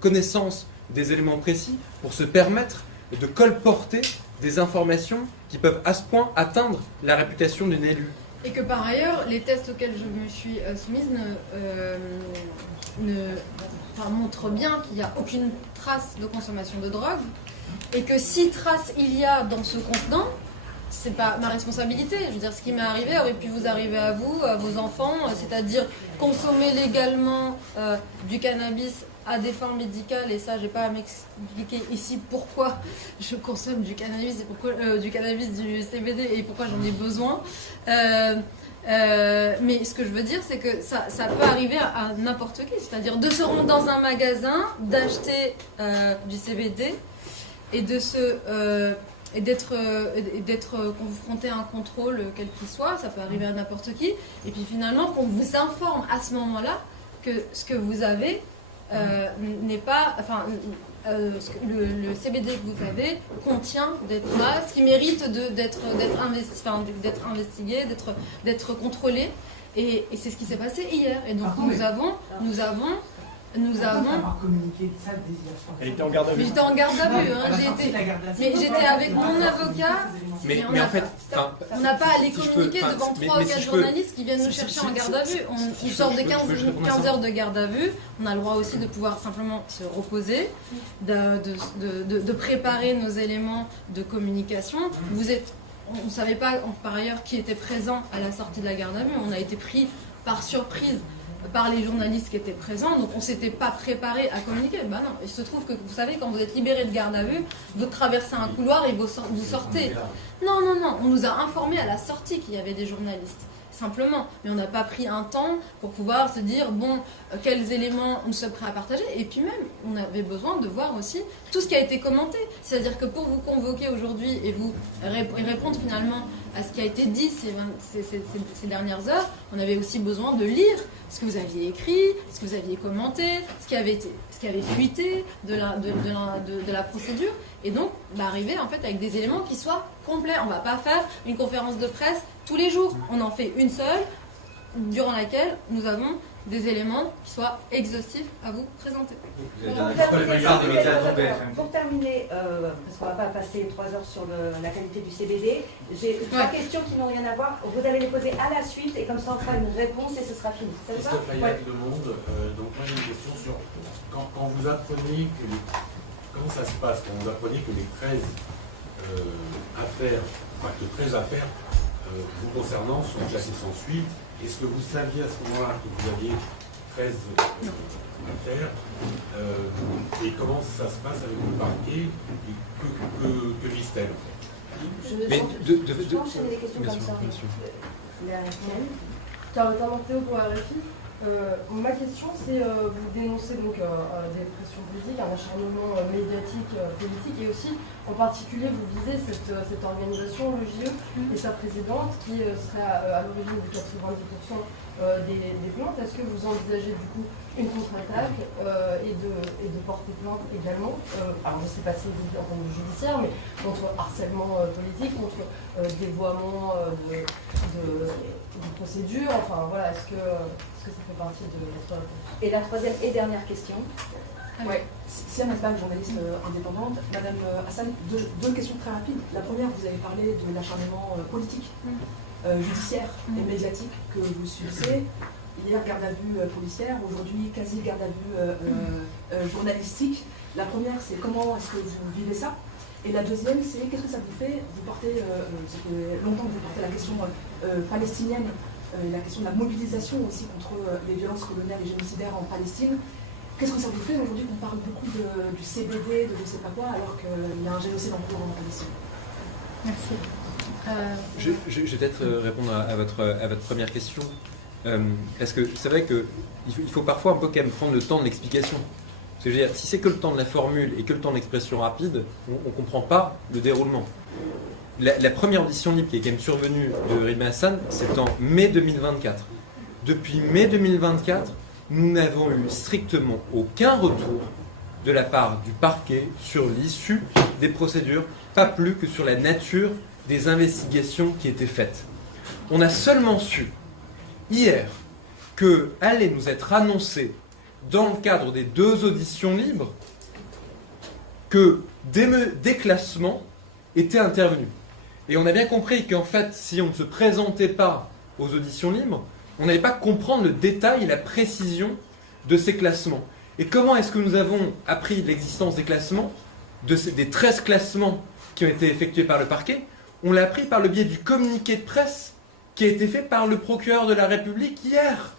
connaissance des éléments précis pour se permettre de colporter des informations qui peuvent à ce point atteindre la réputation d'une élue? Et que par ailleurs, les tests auxquels je me suis soumise montrent bien qu'il n'y a aucune trace de consommation de drogue, et que si trace il y a dans ce contenant, c'est pas ma responsabilité. Je veux dire, ce qui m'est arrivé aurait pu vous arriver à vous, à vos enfants, c'est-à-dire consommer légalement du cannabis à des fins médicales, et ça, j'ai pas à m'expliquer ici pourquoi je consomme du cannabis et pourquoi du CBD et pourquoi j'en ai besoin. Mais ce que je veux dire, c'est que ça peut arriver à n'importe qui, c'est-à-dire de se rendre dans un magasin, d'acheter du CBD et d'être confronté à un contrôle quel qu'il soit, ça peut arriver à n'importe qui, et puis finalement qu'on vous informe à ce moment-là que ce que vous avez n'est pas, le CBD que vous avez contient des traces qui méritent d'être investigué, d'être contrôlé, et c'est ce qui s'est passé hier. Et donc nous avons Elle était en garde à vue. J'étais en garde à vue, mais j'étais avec mon avocat. Mais en fait, on n'a pas à les communiquer devant 3 ou 4 journalistes qui viennent nous chercher en garde à vue. Ils sortent de 15 heures de garde à vue. On a le droit aussi de pouvoir simplement se reposer, de préparer nos éléments de communication. On ne savait pas par ailleurs qui était présent à la sortie de la garde à vue. On a été pris par surprise par les journalistes qui étaient présents, donc on ne s'était pas préparé à communiquer. Ben non, il se trouve que vous savez, quand vous êtes libéré de garde à vue, vous traversez un couloir et vous sortez. Non, on nous a informé à la sortie qu'il y avait des journalistes. Simplement, mais on n'a pas pris un temps pour pouvoir se dire, bon, quels éléments nous sommes prêts à partager, et puis même, on avait besoin de voir aussi tout ce qui a été commenté. C'est-à-dire que pour vous convoquer aujourd'hui et vous répondre finalement à ce qui a été dit ces dernières heures, on avait aussi besoin de lire ce que vous aviez écrit, ce que vous aviez commenté, ce qui avait fuité de la procédure, et donc arriver en fait avec des éléments qui soient complets. On ne va pas faire une conférence de presse tous les jours, on en fait une seule, durant laquelle nous avons des éléments qui soient exhaustifs à vous présenter. Pour terminer, parce qu'on ne va pas passer 3 heures sur la qualité du CBD, j'ai 3 questions qui n'ont rien à voir. Vous allez les poser à la suite et comme ça on fera une réponse et ce sera fini. Ça vous va ? Le Monde. Donc moi j'ai une question sur quand vous apprenez que comment ça se passe quand vous apprenez que les 13 affaires, que 13 affaires vous concernant sont classées sans suite. Est-ce que vous saviez à ce moment-là que vous aviez 13 affaires et comment ça se passe avec le parquet et que vise-t-elle? Je peux enchaîner les questions comme ça. Carlotta Théo pour RFI. Ma question, c'est vous dénoncez donc des pressions politiques, un acharnement médiatique, politique, et aussi en particulier vous visez cette organisation, le JE, et sa présidente qui serait à l'origine de 90% des plaintes. Est-ce que vous envisagez du coup une contre-attaque et de porter plainte également, alors je ne sais pas si vous dites en termes judiciaire, mais contre harcèlement politique, contre dévoiement de procédure, enfin voilà, est-ce que ça fait partie de votre réponse? Et la troisième et dernière question. Oui, c'est un aspect journaliste indépendante. Madame Hassan, deux questions très rapides. La première, vous avez parlé de l'acharnement politique, judiciaire et médiatique que vous subissez. Hier, garde à vue policière, aujourd'hui, quasi garde à vue journalistique. La première, c'est comment est-ce que vous vivez ça? Et la deuxième, c'est qu'est-ce que ça vous fait? Vous portez, ça fait longtemps que vous portez la question palestinienne, la question de la mobilisation aussi contre les violences coloniales et génocidaires en Palestine. Qu'est-ce que ça vous fait aujourd'hui qu'on parle beaucoup du CBD, de je ne sais pas quoi, alors qu'il y a un génocide en cours en Palestine? Merci. Je vais peut-être répondre à votre première question. Parce que c'est vrai qu'il faut parfois un peu quand même prendre le temps de l'explication. Parce que je veux dire, si c'est que le temps de la formule et que le temps de l'expression rapide, on ne comprend pas le déroulement. La première audition libre qui est quand même survenue de Rima Hassan, c'est en mai 2024. Depuis mai 2024, nous n'avons eu strictement aucun retour de la part du parquet sur l'issue des procédures, pas plus que sur la nature des investigations qui étaient faites. On a seulement su hier que allait nous être annoncé dans le cadre des 2 auditions libres que des classements étaient intervenus. Et on a bien compris qu'en fait, si on ne se présentait pas aux auditions libres, on n'allait pas comprendre le détail et la précision de ces classements. Et comment est-ce que nous avons appris l'existence des classements, des 13 classements qui ont été effectués par le parquet? On l'a appris par le biais du communiqué de presse qui a été fait par le procureur de la République hier.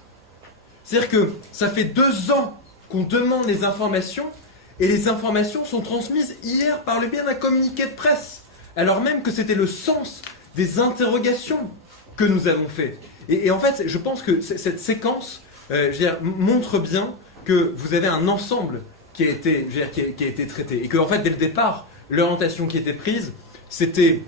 C'est-à-dire que ça fait 2 ans qu'on demande les informations et les informations sont transmises hier par le biais d'un communiqué de presse, alors même que c'était le sens des interrogations que nous avons fait. Et en fait, je pense que cette séquence montre bien que vous avez un ensemble qui a été traité et que en fait, dès le départ, l'orientation qui était prise, c'était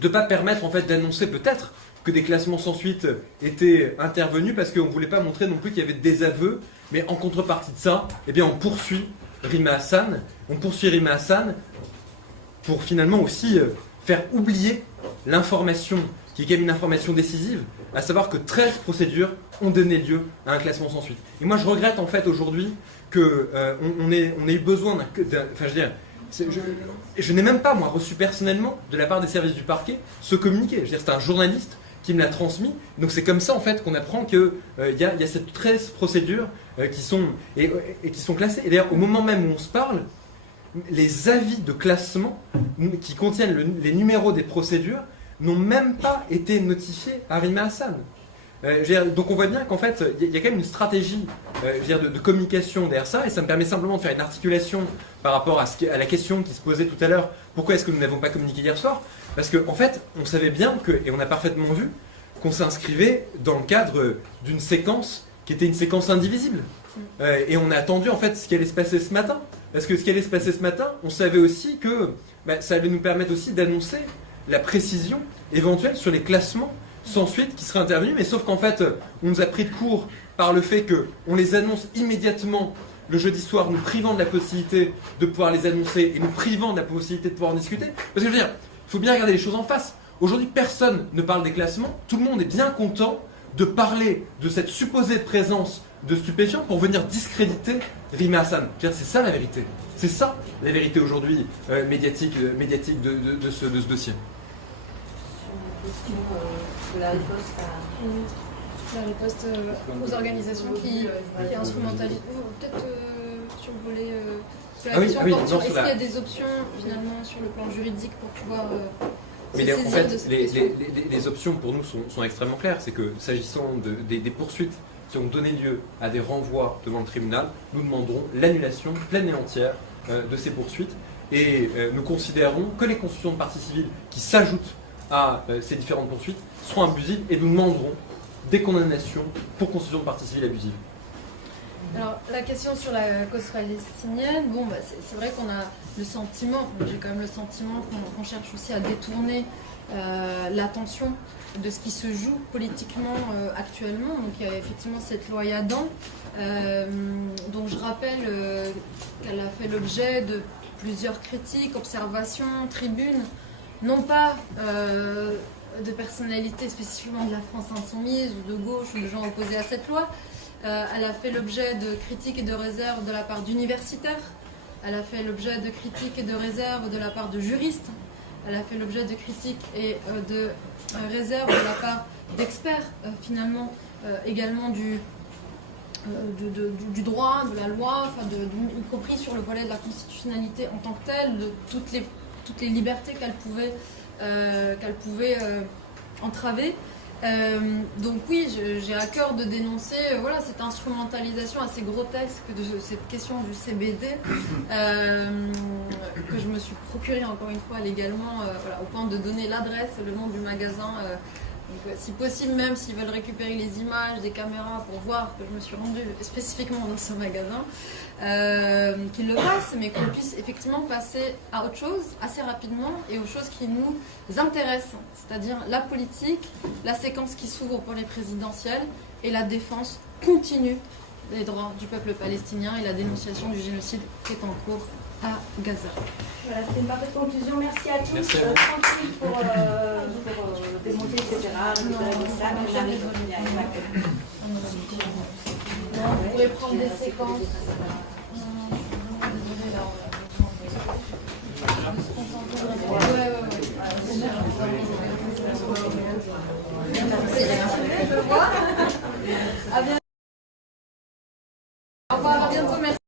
de ne pas permettre en fait, d'annoncer peut-être que des classements sans suite étaient intervenus parce qu'on ne voulait pas montrer non plus qu'il y avait des aveux, mais en contrepartie de ça, eh bien, on poursuit Rima Hassan pour finalement aussi faire oublier l'information qui est quand même une information décisive, à savoir que 13 procédures ont donné lieu à un classement sans suite. Et moi je regrette en fait aujourd'hui qu'on ait eu besoin je n'ai même pas moi reçu personnellement de la part des services du parquet ce communiqué. Je veux dire, c'est un journaliste qui me l'a transmis. Donc c'est comme ça en fait qu'on apprend qu'il y a ces 13 procédures qui sont classées. Et d'ailleurs au moment même où on se parle, les avis de classement qui contiennent les numéros des procédures n'ont même pas été notifiés à Rima Hassan. Donc on voit bien qu'en fait, il y a quand même une stratégie de communication derrière ça, et ça me permet simplement de faire une articulation par rapport à la question qui se posait tout à l'heure, pourquoi est-ce que nous n'avons pas communiqué hier soir? Parce qu'en fait, on savait bien et on a parfaitement vu, qu'on s'inscrivait dans le cadre d'une séquence qui était une séquence indivisible. Et on a attendu en fait ce qui allait se passer ce matin. Parce que ce qui allait se passer ce matin, on savait aussi que ça allait nous permettre aussi d'annoncer la précision éventuelle sur les classements sans suite qui seraient intervenus. Mais sauf qu'en fait, on nous a pris de court par le fait qu'on les annonce immédiatement le jeudi soir, nous privant de la possibilité de pouvoir les annoncer et nous privant de la possibilité de pouvoir en discuter. Parce que je veux dire, il faut bien regarder les choses en face. Aujourd'hui, personne ne parle des classements. Tout le monde est bien content de parler de cette supposée présence de stupéfiants pour venir discréditer Rima Hassan. C'est ça la vérité. C'est ça la vérité aujourd'hui médiatique de ce dossier. La riposte La riposte aux organisations qui instrumentalisent. Peut-être sur le volet sur la question porte sur est-ce qu'il y a des options finalement sur le plan juridique pour pouvoir. Mais en fait, les options pour nous sont extrêmement claires. C'est que s'agissant des poursuites qui ont donné lieu à des renvois devant le tribunal, nous demanderons l'annulation pleine et entière de ces poursuites. Et nous considérons que les constitutions de partie civile qui s'ajoutent à ces différentes poursuites seront abusives et nous demanderons des condamnations pour constitution de partie civile abusive. Alors, la question sur la cause palestinienne, bon, c'est vrai qu'on a le sentiment, j'ai quand même le sentiment qu'on cherche aussi à détourner l'attention de ce qui se joue politiquement actuellement. Donc, il y a effectivement cette loi Yadan, dont je rappelle qu'elle a fait l'objet de plusieurs critiques, observations, tribunes, non pas de personnalités spécifiquement de la France insoumise ou de gauche ou de gens opposés à cette loi. Elle a fait l'objet de critiques et de réserves de la part d'universitaires. Elle a fait l'objet de critiques et de réserves de la part de juristes. Elle a fait l'objet de critiques et de réserves de la part d'experts, finalement, également du droit, de la loi, y compris sur le volet de la constitutionnalité en tant que telle, de toutes les libertés qu'elle pouvait entraver. Donc oui, j'ai à cœur de dénoncer cette instrumentalisation assez grotesque de cette question du CBD que je me suis procurée encore une fois légalement au point de donner l'adresse, le nom du magasin. Donc, si possible, même s'ils veulent récupérer les images des caméras pour voir que je me suis rendue spécifiquement dans ce magasin, qu'ils le fassent, mais qu'on puisse effectivement passer à autre chose assez rapidement et aux choses qui nous intéressent, c'est-à-dire la politique, la séquence qui s'ouvre pour les présidentielles et la défense continue des droits du peuple palestinien et la dénonciation du génocide qui est en cours à Gaza. Voilà, c'était une parfaite conclusion. Merci à tous. Merci à vous. Tranquille pour démonter, etc. Vous pourrez prendre des séquences. Au revoir, à bientôt, merci.